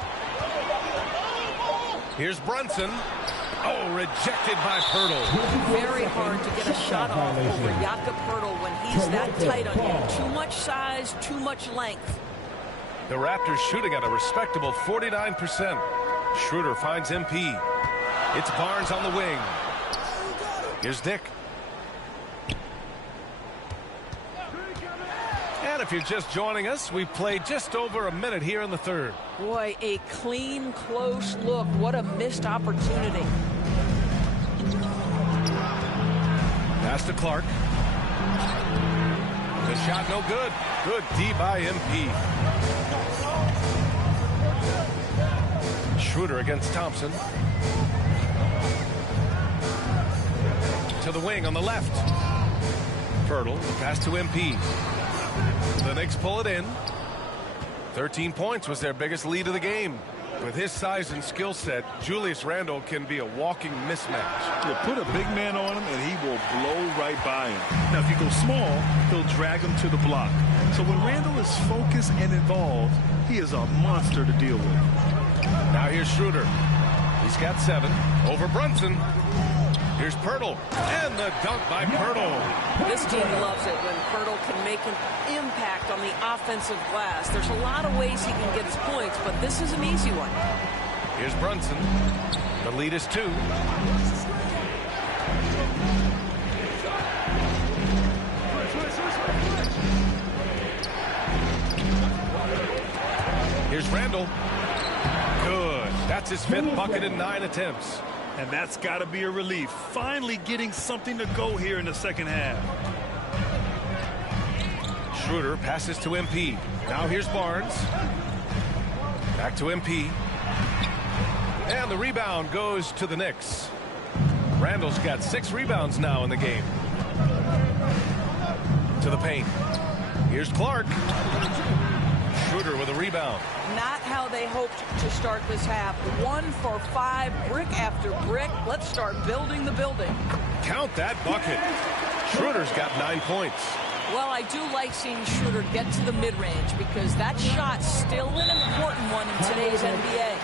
Here's Brunson. Oh, rejected by Poeltl. Very hard to get a shot off over Jakob Poeltl when he's that tight on you. Too much size, too much length. The Raptors shooting at a respectable 49%. Schroeder finds MP. It's Barnes on the wing. Here's Dick. And if you're just joining us, we've played just over a minute here in the third. Boy, a clean, close look. What a missed opportunity. Pass to Clark. The shot no good. Good D by MP. Schroeder against Thompson. To the wing on the left. Poeltl, pass to MP. The Knicks pull it in. 13 points was their biggest lead of the game. With his size and skill set, Julius Randle can be a walking mismatch. Yeah, put a big man on him and he will blow right by him. Now, if you go small, he'll drag him to the block. So when Randle is focused and involved, he is a monster to deal with. Now here's Schroeder. He's got 7 over Brunson. Here's Poeltl, and the dunk by Poeltl. This team loves it when Poeltl can make an impact on the offensive glass. There's a lot of ways he can get his points, but this is an easy one. Here's Brunson. The lead is 2. Here's Randle. Good. That's his 5th bucket in 9 attempts. And that's got to be a relief. Finally getting something to go here in the second half. Schroeder passes to MP. Now here's Barnes. Back to MP. And the rebound goes to the Knicks. Randall's got 6 rebounds now in the game. To the paint. Here's Clark. Schroeder with a rebound. Not how they hoped to start this half. 1 for 5, brick after brick. Let's start building the building. Count that bucket. Schroeder's got 9 points. Well, I do like seeing Schroeder get to the mid-range because that shot's still an important one in today's NBA.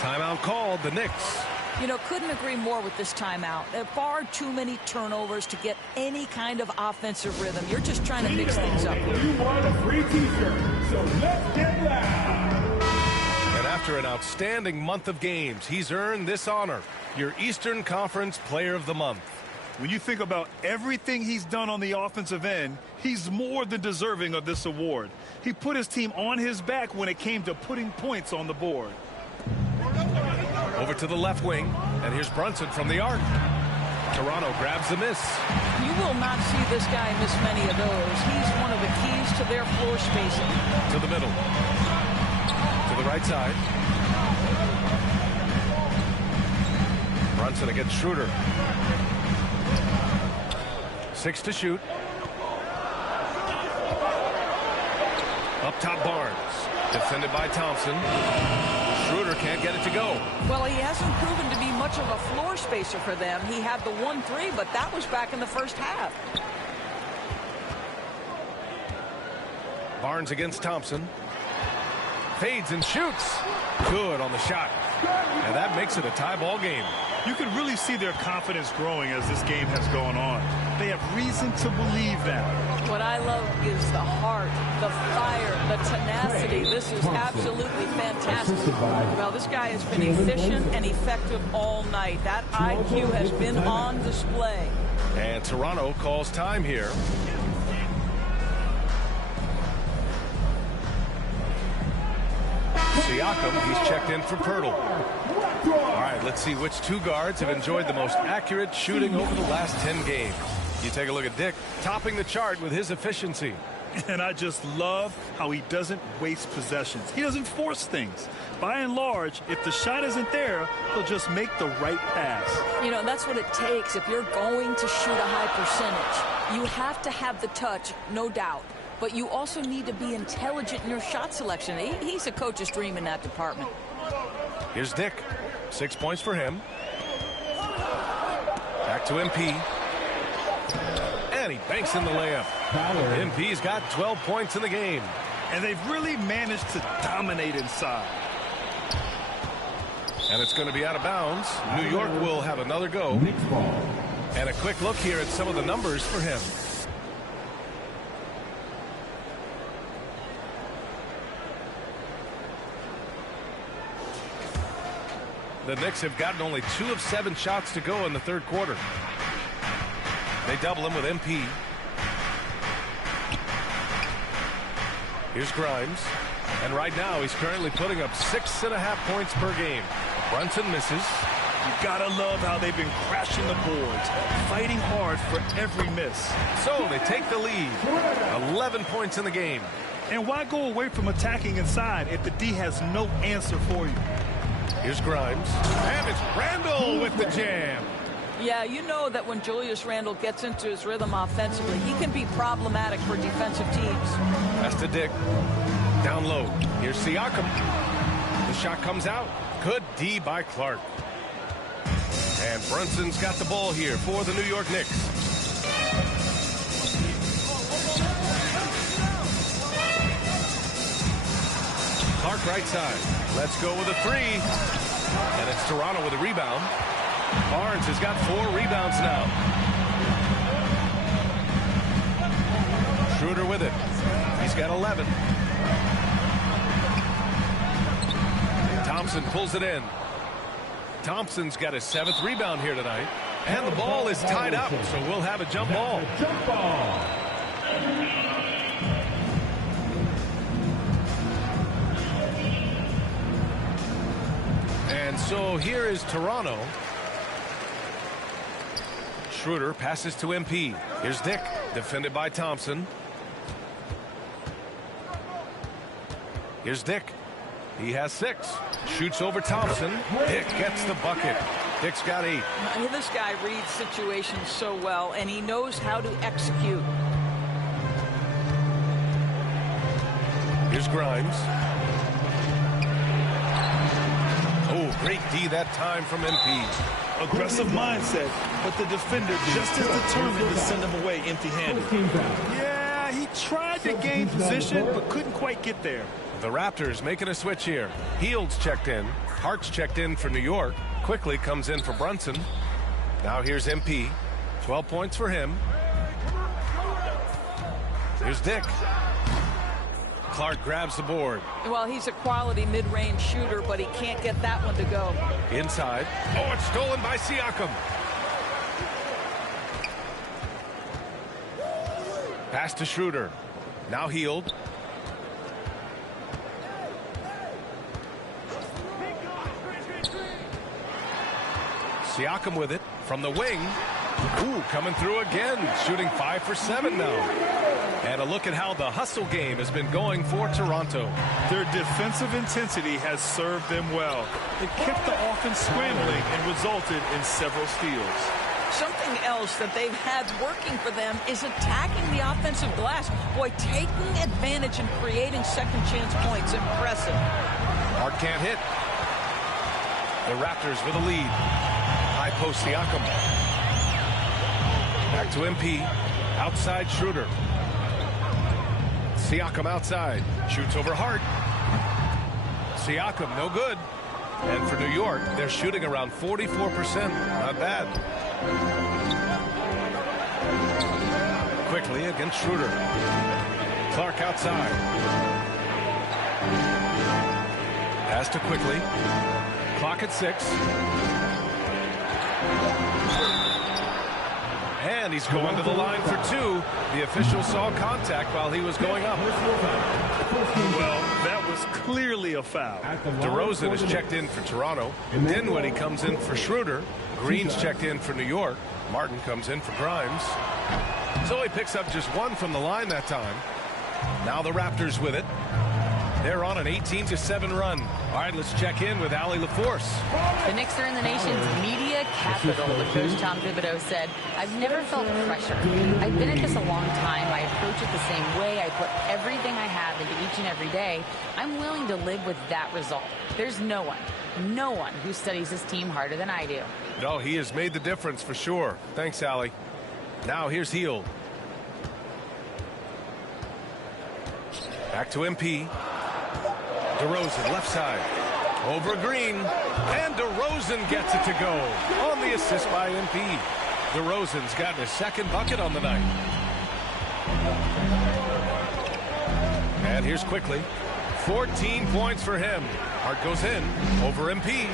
Timeout called. The Knicks You know, couldn't agree more with this timeout. There are far too many turnovers to get any kind of offensive rhythm. You're just trying to mix things up. You want a free t-shirt, so let's get loud. And after an outstanding month of games, he's earned this honor, your Eastern Conference Player of the Month. When you think about everything he's done on the offensive end, he's more than deserving of this award. He put his team on his back when it came to putting points on the board. Over to the left wing, and here's Brunson from the arc. Toronto grabs the miss. You will not see this guy miss many of those. He's one of the keys to their floor spacing. To the middle. To the right side. Brunson against Schroeder. 6 to shoot. Up top, Barnes. Defended by Thompson. Schroeder can't get it to go. Well, he hasn't proven to be much of a floor spacer for them. He had the 1-3, but that was back in the first half. Barnes against Thompson. Fades and shoots. Good on the shot. And that makes it a tie ball game. You can really see their confidence growing as this game has gone on. They have reason to believe that. What I love is the heart, the fire, the tenacity. This is absolutely fantastic. Well, this guy has been efficient and effective all night. That IQ has been on display. And Toronto calls time here. Siakam, he's checked in for Pirtle. All right, let's see which two guards have enjoyed the most accurate shooting over the last 10 games. You take a look at Dick, topping the chart with his efficiency. And I just love how he doesn't waste possessions. He doesn't force things. By and large, if the shot isn't there, he'll just make the right pass. You know, that's what it takes if you're going to shoot a high percentage. You have to have the touch, no doubt. But you also need to be intelligent in your shot selection. He's a coach's dream in that department. Here's Dick. 6 points for him. Back to MP. And he banks in the layup. MP's got 12 points in the game. And they've really managed to dominate inside. And it's going to be out of bounds. New York will have another go. And a quick look here at some of the numbers for him. The Knicks have gotten only 2 of 7 shots to go in the third quarter. They double him with MP. Here's Grimes. And right now he's currently putting up 6.5 points per game. Brunson misses. You gotta love how they've been crashing the boards, fighting hard for every miss. So they take the lead. 11 points in the game. And why go away from attacking inside if the D has no answer for you? Here's Grimes. And it's Randle with the jam. Yeah, you know that when Julius Randle gets into his rhythm offensively, he can be problematic for defensive teams. Pass to Dick. Down low. Here's Siakam. The shot comes out. Good D by Clark. And Brunson's got the ball here for the New York Knicks. Clark right side. Let's go with a 3. And it's Toronto with a rebound. Barnes has got 4 rebounds now. Schroeder with it. He's got 11. Thompson pulls it in. Thompson's got his 7th rebound here tonight. And the ball is tied up, so we'll have a jump ball. Jump ball. And so here is Toronto. Schroeder passes to MP. Here's Dick, defended by Thompson. Here's Dick. He has 6. Shoots over Thompson. Dick gets the bucket. Dick's got 8. This guy reads situations so well, and he knows how to execute. Here's Grimes. Oh, great D that time from MP. Aggressive mindset, but the defender just as determined to send him away empty-handed. Yeah, he tried to gain position, but couldn't quite get there. The Raptors making a switch here. Heald's checked in. Hart's checked in for New York. Quickly comes in for Brunson. Now here's MP. 12 points for him. Here's Dick. Clark grabs the board. Well, he's a quality mid-range shooter, but he can't get that one to go. Inside. Oh, it's stolen by Siakam. Pass to Schroeder. Now Healed. Siakam with it from the wing. Ooh, coming through again. Shooting 5 for 7 now. And a look at how the hustle game has been going for Toronto. Their defensive intensity has served them well. It kept the offense scrambling and resulted in several steals. Something else that they've had working for them is attacking the offensive glass. Boy, taking advantage and creating second chance points. Impressive. Hart can't hit. The Raptors with a lead. High post Siakam. Back to MP. Outside Schroeder. Siakam outside. Shoots over Hart. Siakam no good. And for New York, they're shooting around 44%. Not bad. Quickly against Schroeder. Clark outside. Pass to Quickly. Clock at 6. And he's going to the line for 2. The official saw contact while he was going up. Well, that was clearly a foul. DeRozan is checked in for Toronto. Dinwiddie comes in for Schroeder. Green's checked in for New York. Martin comes in for Grimes. So he picks up just 1 from the line that time. Now the Raptors with it. They're on an 18-7 run. All right, let's check in with Allie LaForce. The Knicks are in the nation's media capital, but Coach Tom Thibodeau said, I've never felt pressure. I've been at this a long time. I approach it the same way. I put everything I have into each and every day. I'm willing to live with that result. There's no one who studies this team harder than I do. No, he has made the difference for sure. Thanks, Allie. Now here's Heald. Back to MP. DeRozan left side. Over Green. And DeRozan gets it to go. On the assist by MP. DeRozan's gotten his second bucket on the night. And here's Quickly. 14 points for him. Hart goes in. Over MP.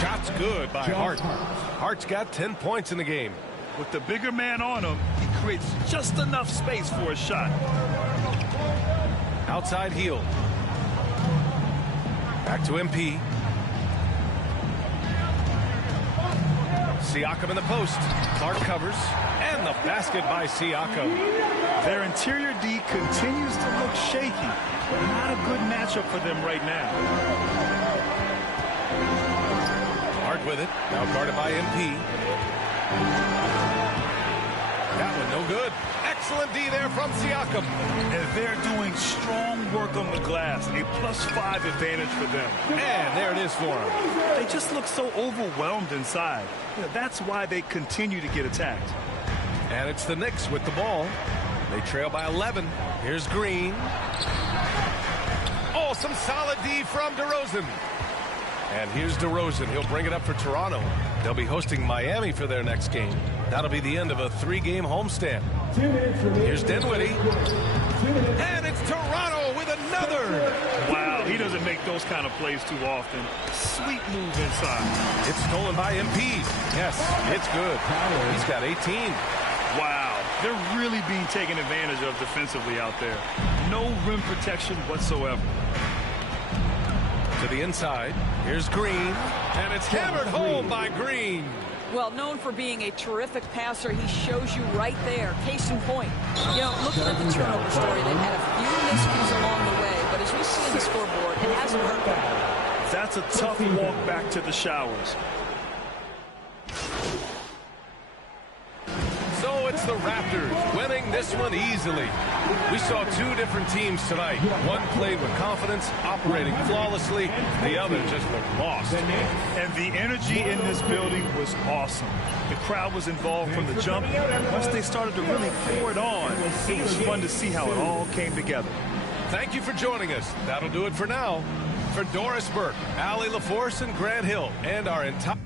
Shot's good by Hart. Hart's got 10 points in the game. With the bigger man on him, he creates just enough space for a shot. Outside Heald. Back to MP. Siakam in the post. Clark covers. And the basket by Siakam. Their interior D continues to look shaky. Not a good matchup for them right now. Hart with it. Now guarded by MP. That one no good. Excellent D there from Siakam. And they're doing strong work on the glass. A +5 advantage for them. And there it is for them. They just look so overwhelmed inside. That's why they continue to get attacked. And it's the Knicks with the ball. They trail by 11. Here's Green. Oh, some solid D from DeRozan. And here's DeRozan. He'll bring it up for Toronto. They'll be hosting Miami for their next game. That'll be the end of a 3-game homestand. Here's Dinwiddie. And it's Toronto with another. Wow, he doesn't make those kind of plays too often. Sweet move inside. It's stolen by MP. Yes, it's good. He's got 18. Wow, they're really being taken advantage of defensively out there. No rim protection whatsoever. To the inside. Here's Green. And it's hammered home by Green. Well, known for being a terrific passer, he shows you right there. Case in point. You know, looking at the turnover story, they've had a few miscues along the way, but as we see on the scoreboard, it hasn't hurt them. That's a tough walk back to the showers. So it's the Raptors winning this one easily. We saw 2 different teams tonight. One played with confidence, operating flawlessly. The other just looked lost. And the energy in this building was awesome. The crowd was involved from the jump. Once they started to really pour it on, it was fun to see how it all came together. Thank you for joining us. That'll do it for now. For Doris Burke, Allie LaForce, and Grant Hill, and our entire